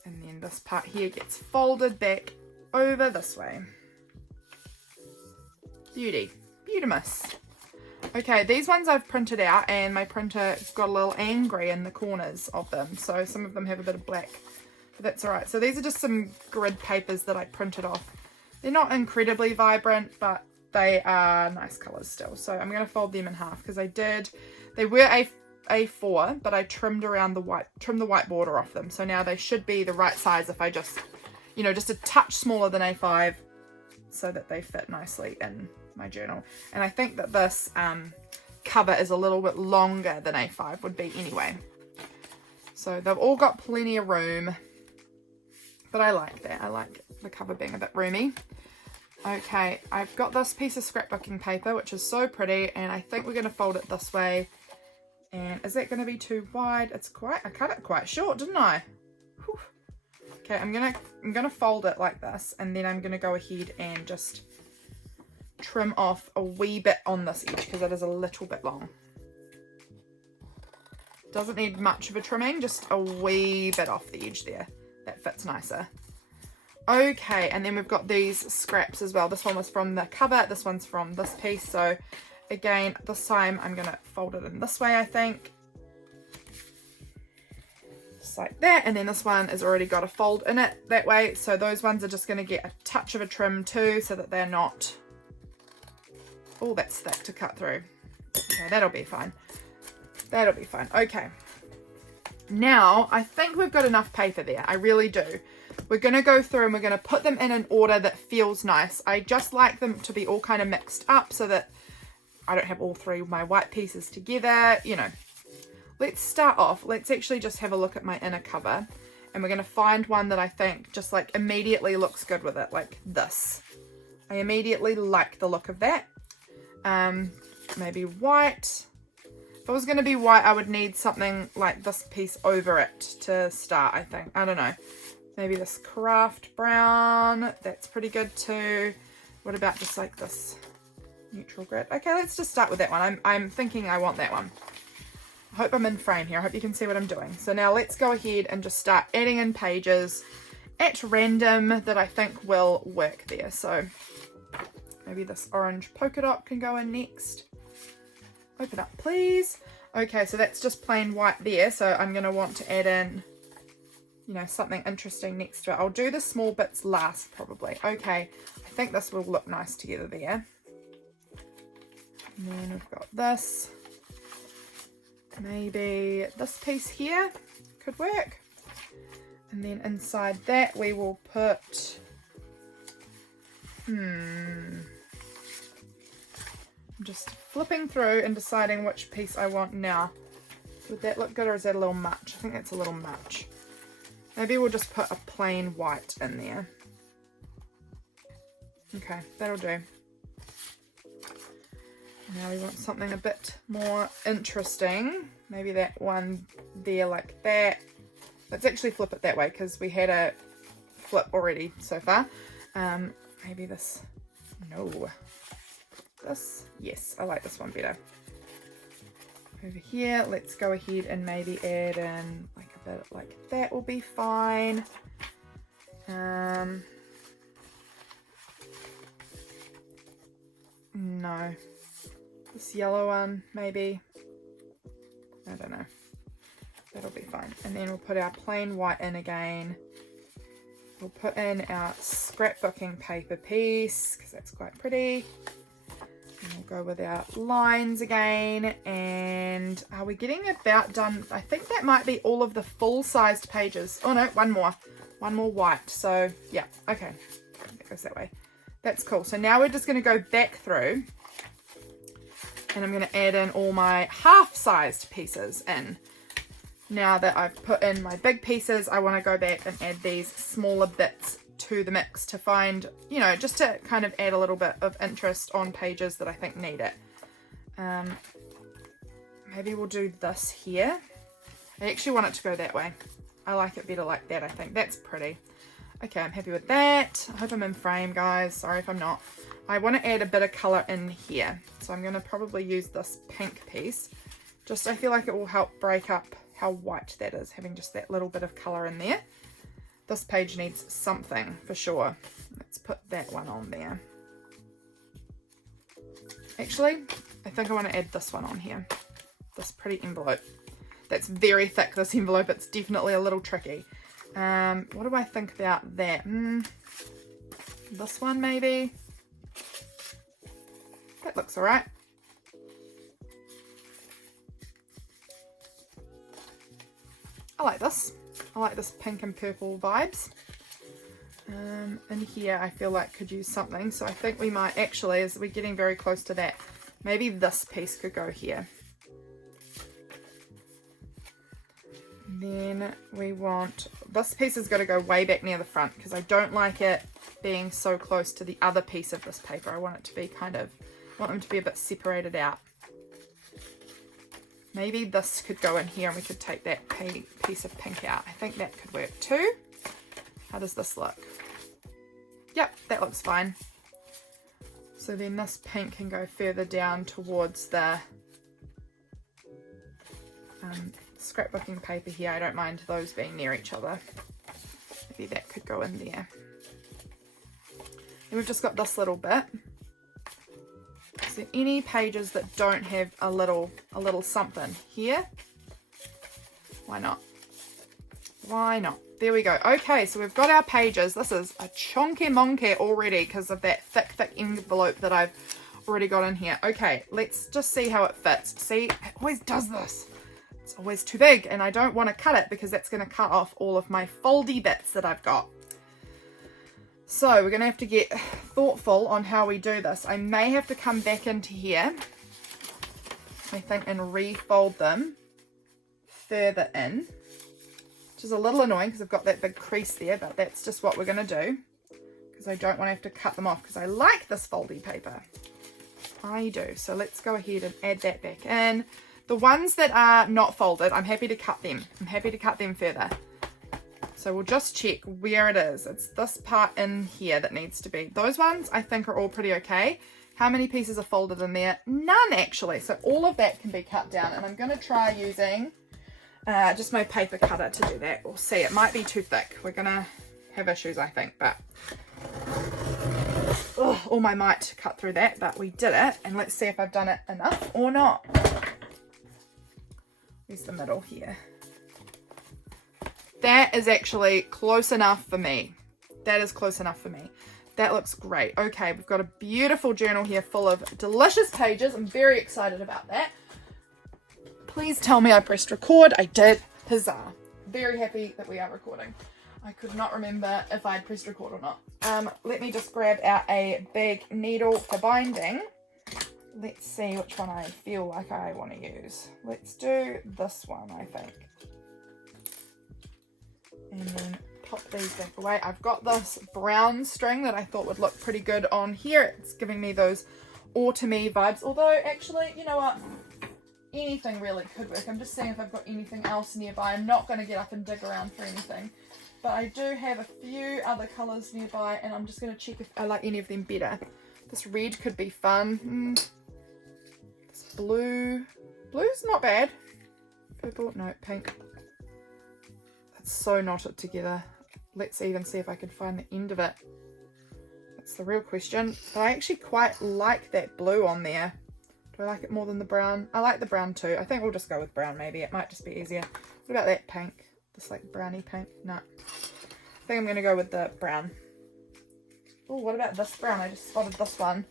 and then this part here gets folded back over this way. Beauty. Beautimus. Okay, these ones I've printed out and my printer got a little angry in the corners of them. So some of them have a bit of black, but that's all right. So these are just some grid papers that I printed off. They're not incredibly vibrant, but they are nice colors still. So I'm going to fold them in half because they were A4, but I trimmed around the white border off them. So now they should be the right size if I just, you know, just a touch smaller than A5 so that they fit nicely in my journal. And I think that this cover is a little bit longer than A5 would be anyway. So they've all got plenty of room, but I like that. I like the cover being a bit roomy. Okay, I've got this piece of scrapbooking paper, which is so pretty, and I think we're going to fold it this way. And is that going to be too wide? I cut it quite short, didn't I? Whew. Okay, I'm gonna fold it like this, and then I'm gonna go ahead and just trim off a wee bit on this edge because it is a little bit long. Doesn't need much of a trimming, just a wee bit off the edge there. That fits nicer. Okay, and then we've got these scraps as well. This one was from the cover, this one's from this piece. So again, this time I'm gonna fold it in this way, I think. Just like that, and then this one has already got a fold in it that way. So those ones are just gonna get a touch of a trim too, so that they're not, oh, that's thick to cut through. Okay, that'll be fine. That'll be fine. Okay. Now, I think we've got enough paper there. I really do. We're going to go through and we're going to put them in an order that feels nice. I just like them to be all kind of mixed up so that I don't have all three of my white pieces together, you know. Let's start off. Let's actually just have a look at my inner cover. And we're going to find one that I think just like immediately looks good with it, like this. I immediately like the look of that. Maybe white. If it was going to be white, I would need something like this piece over it to start, I think. I don't know. Maybe this craft brown. That's pretty good too. What about just like this neutral grid? Okay, let's just start with that one. I'm thinking I want that one. I hope I'm in frame here. I hope you can see what I'm doing. So now let's go ahead and just start adding in pages at random that I think will work there. So maybe this orange polka dot can go in next. Open up, please. Okay, so that's just plain white there. So I'm going to want to add in, you know, something interesting next to it. I'll do the small bits last probably. Okay, I think this will look nice together there. And then we've got this. Maybe this piece here could work. And then inside that we will put, I'm just flipping through and deciding which piece I want now. Would that look good or is that a little much? I think that's a little much. Maybe we'll just put a plain white in there. Okay, that'll do. Now we want something a bit more interesting. Maybe that one there like that. Let's actually flip it that way because we had a flip already so far. Maybe this, no, this, yes, I like this one better. Over here, let's go ahead and maybe add in like a bit like that will be fine. No, this yellow one maybe, I don't know, that'll be fine. And then we'll put our plain white in again. We'll put in our scrapbooking paper piece because that's quite pretty. And we'll go with our lines again. And are we getting about done? I think that might be all of the full-sized pages. Oh no, one more white. So yeah, okay, it goes that way. That's cool. So now we're just going to go back through and I'm going to add in all my half-sized pieces in. Now that I've put in my big pieces, I want to go back and add these smaller bits to the mix to find, you know, just to kind of add a little bit of interest on pages that I think need it. Maybe we'll do this here. I actually want it to go that way. I like it better like that, I think. That's pretty. Okay, I'm happy with that. I hope I'm in frame, guys. Sorry if I'm not. I want to add a bit of colour in here. So I'm going to probably use this pink piece. Just, I feel like it will help break up how white that is, having just that little bit of colour in there. This page needs something for sure. Let's put that one on there. Actually, I think I want to add this one on here. This pretty envelope. That's very thick, this envelope. It's definitely a little tricky. What do I think about that? This one maybe? That looks alright. I like this. I like this pink and purple vibes. In here I feel like could use something, so I think we might actually, as we're getting very close to that, maybe this piece could go here. Then we want, this piece has got to go way back near the front because I don't like it being so close to the other piece of this paper. I want it to be kind of, want them to be a bit separated out. Maybe this could go in here and we could take that piece of pink out. I think that could work too. How does this look? Yep, that looks fine. So then this pink can go further down towards the scrapbooking paper here. I don't mind those being near each other. Maybe that could go in there. And we've just got this little bit. So any pages that don't have a little something here, why not? Why not? There we go. Okay, so we've got our pages. This is a chonky monkey already because of that thick envelope that I've already got in here. Okay, let's just see how it fits. See, it always does this. It's always too big and I don't want to cut it because that's going to cut off all of my foldy bits that I've got. So we're going to have to get thoughtful on how we do this. I may have to come back into here, I think, and refold them further in, which is a little annoying because I've got that big crease there, but that's just what we're going to do because I don't want to have to cut them off because I like this foldy paper. I do. So let's go ahead and add that back in. The ones that are not folded, I'm happy to cut them. I'm happy to cut them further. So we'll just check where it is. It's this part in here that needs to be. Those ones I think are all pretty okay. How many pieces are folded in there? None actually. So all of that can be cut down and I'm going to try using just my paper cutter to do that. We'll see. It might be too thick. We're going to have issues I think, but all my might to cut through that, but we did it. And let's see if I've done it enough or not. Where's the middle here? That is actually close enough for me. That is close enough for me. That looks great. Okay, we've got a beautiful journal here full of delicious pages. I'm very excited about that. Please tell me I pressed record. I did. Huzzah. Very happy that we are recording. I could not remember if I'd pressed record or not. Let me just grab out a big needle for binding. Let's see which one I feel like I want to use. Let's do this one, I think. And then pop these back away. I've got this brown string that I thought would look pretty good on here. It's giving me those autumny vibes. Although, actually, you know what? anything really could work. I'm just seeing if I've got anything else nearby. I'm not going to get up and dig around for anything. But I do have a few other colours nearby, and I'm just going to check if I like any of them better. This red could be fun. This blue. Blue's not bad. Purple, no, pink. That's so knotted together. Let's even see if I can find the end of it. That's the real question. But I actually quite like that blue on there. Do I like it more than the brown? I like the brown too. I think we'll just go with brown maybe. It might just be easier. What about that pink? This like browny pink? No. I think I'm going to go with the brown. Oh, what about this brown? I just spotted this one.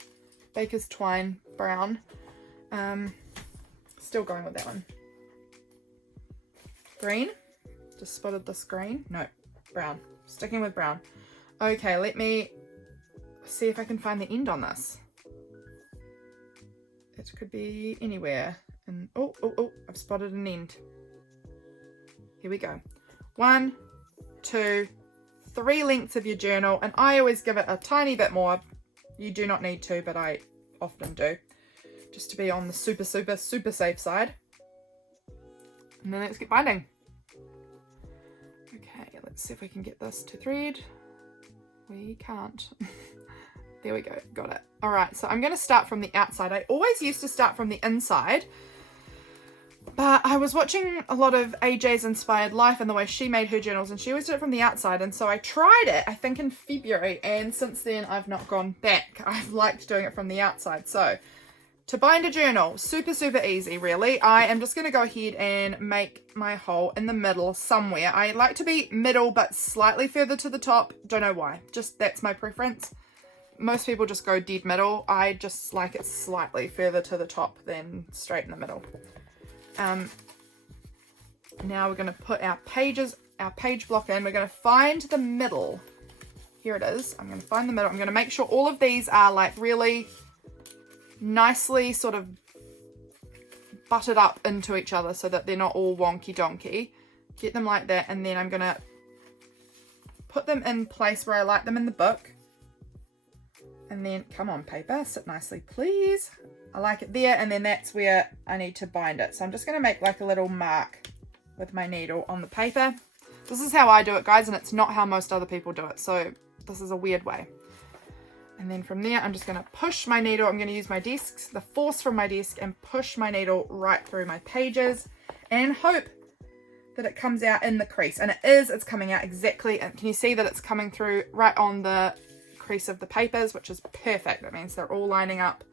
Baker's Twine brown. Still going with that one. Green. Just spotted this green. No, brown. Sticking with brown. Okay, let me see if I can find the end on this. It could be anywhere. And oh, I've spotted an end. Here we go. 1, 2, 3 lengths of your journal, and I always give it a tiny bit more. You do not need to, but I often do, just to be on the super safe side. And then let's get binding. Okay, let's see if we can get this to thread. We can't. There we go, got it. All right, so I'm going to start from the outside. I always used to start from the inside, but I was watching a lot of AJ's Inspired Life and the way she made her journals, and she always did it from the outside, and so I tried it, I think in February, and since then I've not gone back. I've liked doing it from the outside. So to bind a journal, super easy really. I am just going to go ahead and make my hole in the middle somewhere. I like to be middle but slightly further to the top. Don't know why, just that's my preference. Most people just go dead middle. I just like it slightly further to the top than straight in the middle. Now we're going to put our page block in. We're going to find the middle. Here it is. I'm going to find the middle. I'm going to make sure all of these are like really nicely sort of butted up into each other so that they're not all wonky donkey. Get them like that, and then I'm going to put them in place where I like them in the book. And then, come on paper, sit nicely please. I like it there, and then that's where I need to bind it. So I'm just going to make like a little mark with my needle on the paper. This is how I do it, guys, and it's not how most other people do it. So this is a weird way. And then from there, I'm just going to push my needle. I'm going to use my discs, the force from my disc, and push my needle right through my pages and hope that it comes out in the crease. And it's coming out exactly. And can you see that it's coming through right on the crease of the papers, which is perfect. That means they're all lining up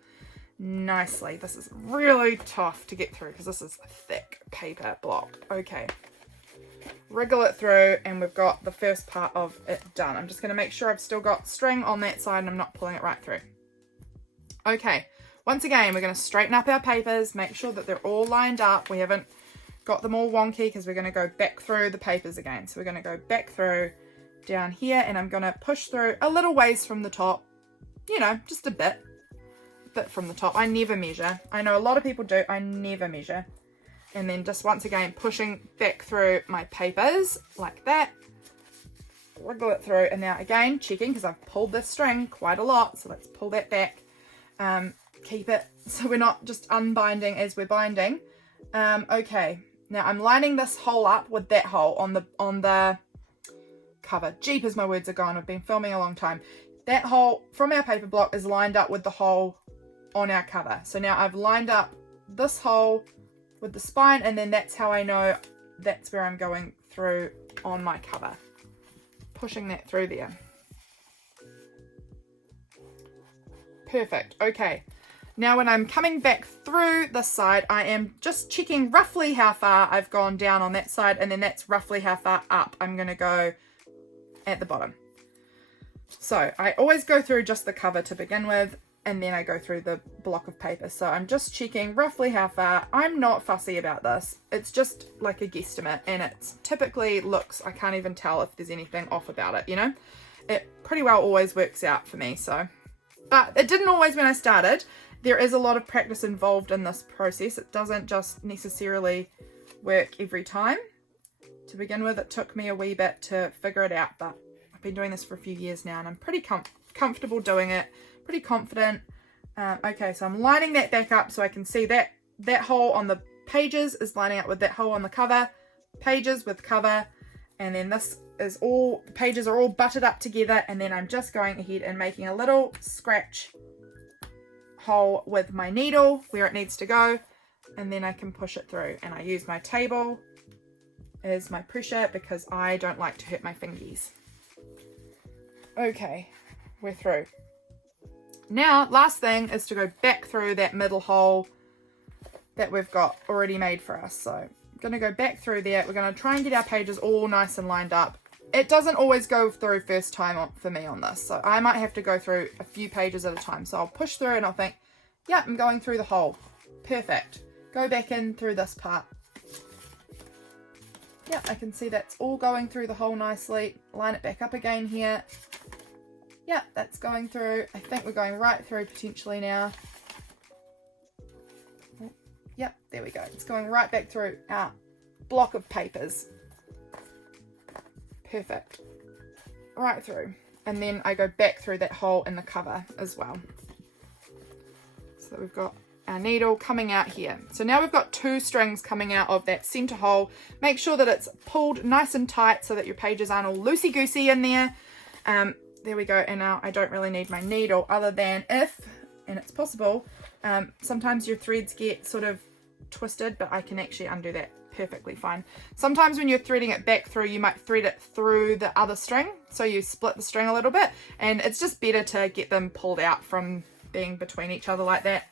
nicely. This is really tough to get through because this is a thick paper block. Okay, wriggle it through, and we've got the first part of it done. I'm just going to make sure I've still got string on that side and I'm not pulling it right through. Okay, once again, we're going to straighten up our papers, make sure that they're all lined up. We haven't got them all wonky because we're going to go back through the papers again. So we're going to go back through down here, and I'm going to push through a little ways from the top, you know, just a bit from the top. I never measure. I know a lot of people do. I never measure. And then just once again pushing back through my papers like that, wiggle it through, and now again checking because I've pulled this string quite a lot, so let's pull that back. Keep it so we're not just unbinding as we're binding. Okay, now I'm lining this hole up with that hole on the cover. Jeepers, my words are gone. I've been filming a long time. That hole from our paper block is lined up with the hole on our cover. So now I've lined up this hole with the spine, and then that's how I know that's where I'm going through on my cover. Pushing that through there. Perfect. Okay. Now when I'm coming back through this side, I am just checking roughly how far I've gone down on that side, and then that's roughly how far up I'm going to go at the bottom. So I always go through just the cover to begin with, and then I go through the block of paper. So I'm just checking roughly how far. I'm not fussy about this. It's just like a guesstimate, and it typically looks, I can't even tell if there's anything off about it, you know? It pretty well always works out for me, so. But it didn't always when I started. There is a lot of practice involved in this process. It doesn't just necessarily work every time. To begin with, it took me a wee bit to figure it out, but I've been doing this for a few years now, and I'm pretty comfortable doing it, pretty confident. Okay, so I'm lining that back up so I can see that hole on the pages is lining up with that hole on the cover, pages with cover, and then this is all, the pages are all butted up together, and then I'm just going ahead and making a little scratch hole with my needle where it needs to go, and then I can push it through, and I use my table as my pressure because I don't like to hurt my fingies. Okay, we're through. Now, last thing is to go back through that middle hole that we've got already made for us. So I'm going to go back through there. We're going to try and get our pages all nice and lined up. It doesn't always go through first time for me on this, so I might have to go through a few pages at a time. So I'll push through and I'll think, yeah, I'm going through the hole. Perfect. Go back in through this part. Yeah, I can see that's all going through the hole nicely. Line it back up again here. Yeah, that's going through. I think we're going right through potentially now. Yep, there we go. It's going right back through our block of papers. Perfect. Right through. And then I go back through that hole in the cover as well. So we've got our needle coming out here. So now we've got 2 strings coming out of that center hole. Make sure that it's pulled nice and tight so that your pages aren't all loosey-goosey in there. There we go. And now I don't really need my needle other than if, and it's possible, sometimes your threads get sort of twisted, but I can actually undo that perfectly fine. Sometimes when you're threading it back through, you might thread it through the other string, so you split the string a little bit, and it's just better to get them pulled out from being between each other like that.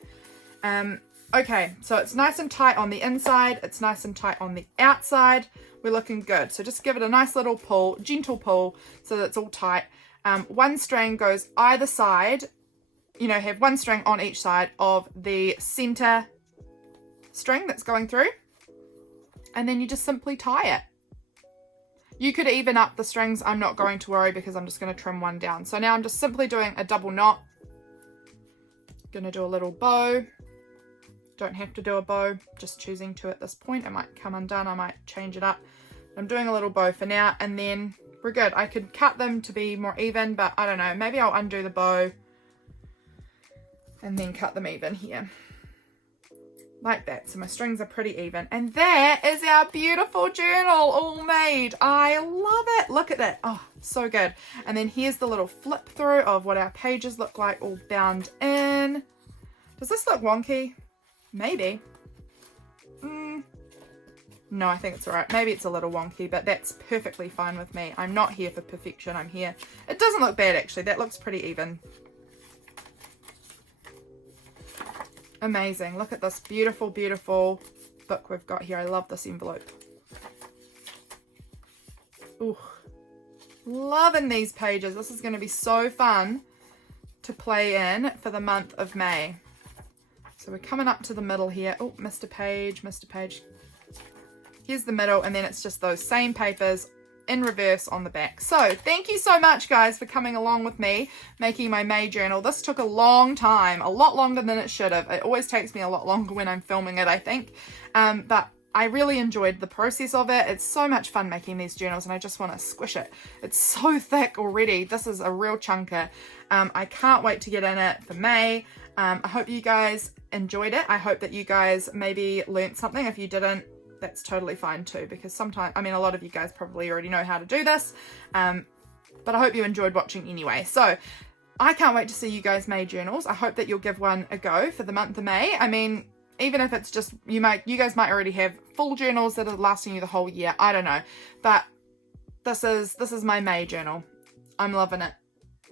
Okay, so it's nice and tight on the inside, it's nice and tight on the outside. We're looking good, so just give it a nice little pull, gentle pull, so that it's all tight. One string goes either side, you know, have one string on each side of the center string that's going through, and then you just simply tie it. You could even up the strings. I'm not going to worry because I'm just going to trim one down. So now I'm just simply doing a double knot. Going to do a little bow. Don't have to do a bow, just choosing to at this point. It might come undone, I might change it up. I'm doing a little bow for now, and then we're good. I could cut them to be more even, but I don't know, maybe I'll undo the bow and then cut them even here. Like that, so my strings are pretty even. And there is our beautiful journal all made. I love it. Look at that. Oh, so good. And then here's the little flip through of what our pages look like all bound in. Does this look wonky? Maybe. No, I think it's all right. Maybe it's a little wonky, but that's perfectly fine with me. I'm not here for perfection. I'm here. It doesn't look bad, actually. That looks pretty even. Amazing. Look at this beautiful, beautiful book we've got here. I love this envelope. Ooh, loving these pages. This is going to be so fun to play in for the month of May. So we're coming up to the middle here. Oh, missed a page, missed a page. Here's the middle, and then it's just those same papers in reverse on the back. So thank you so much, guys, for coming along with me making my May journal. This took a long time, a lot longer than it should have. It always takes me a lot longer when I'm filming it, I think, but I really enjoyed the process of it. It's so much fun making these journals, and I just want to squish it. It's so thick already. This is a real chunker. I can't wait to get in it for May. I hope you guys enjoyed it. I hope that you guys maybe learnt something. If you didn't, that's totally fine too, because sometimes, I mean, a lot of you guys probably already know how to do this, but I hope you enjoyed watching anyway. So I can't wait to see you guys May journals. I hope that you'll give one a go for the month of May. I mean, even if it's just, you guys might already have full journals that are lasting you the whole year. I don't know, but this is my May journal. I'm loving it.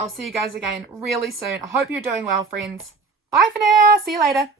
I'll see you guys again really soon. I hope you're doing well, friends. Bye for now. See you later.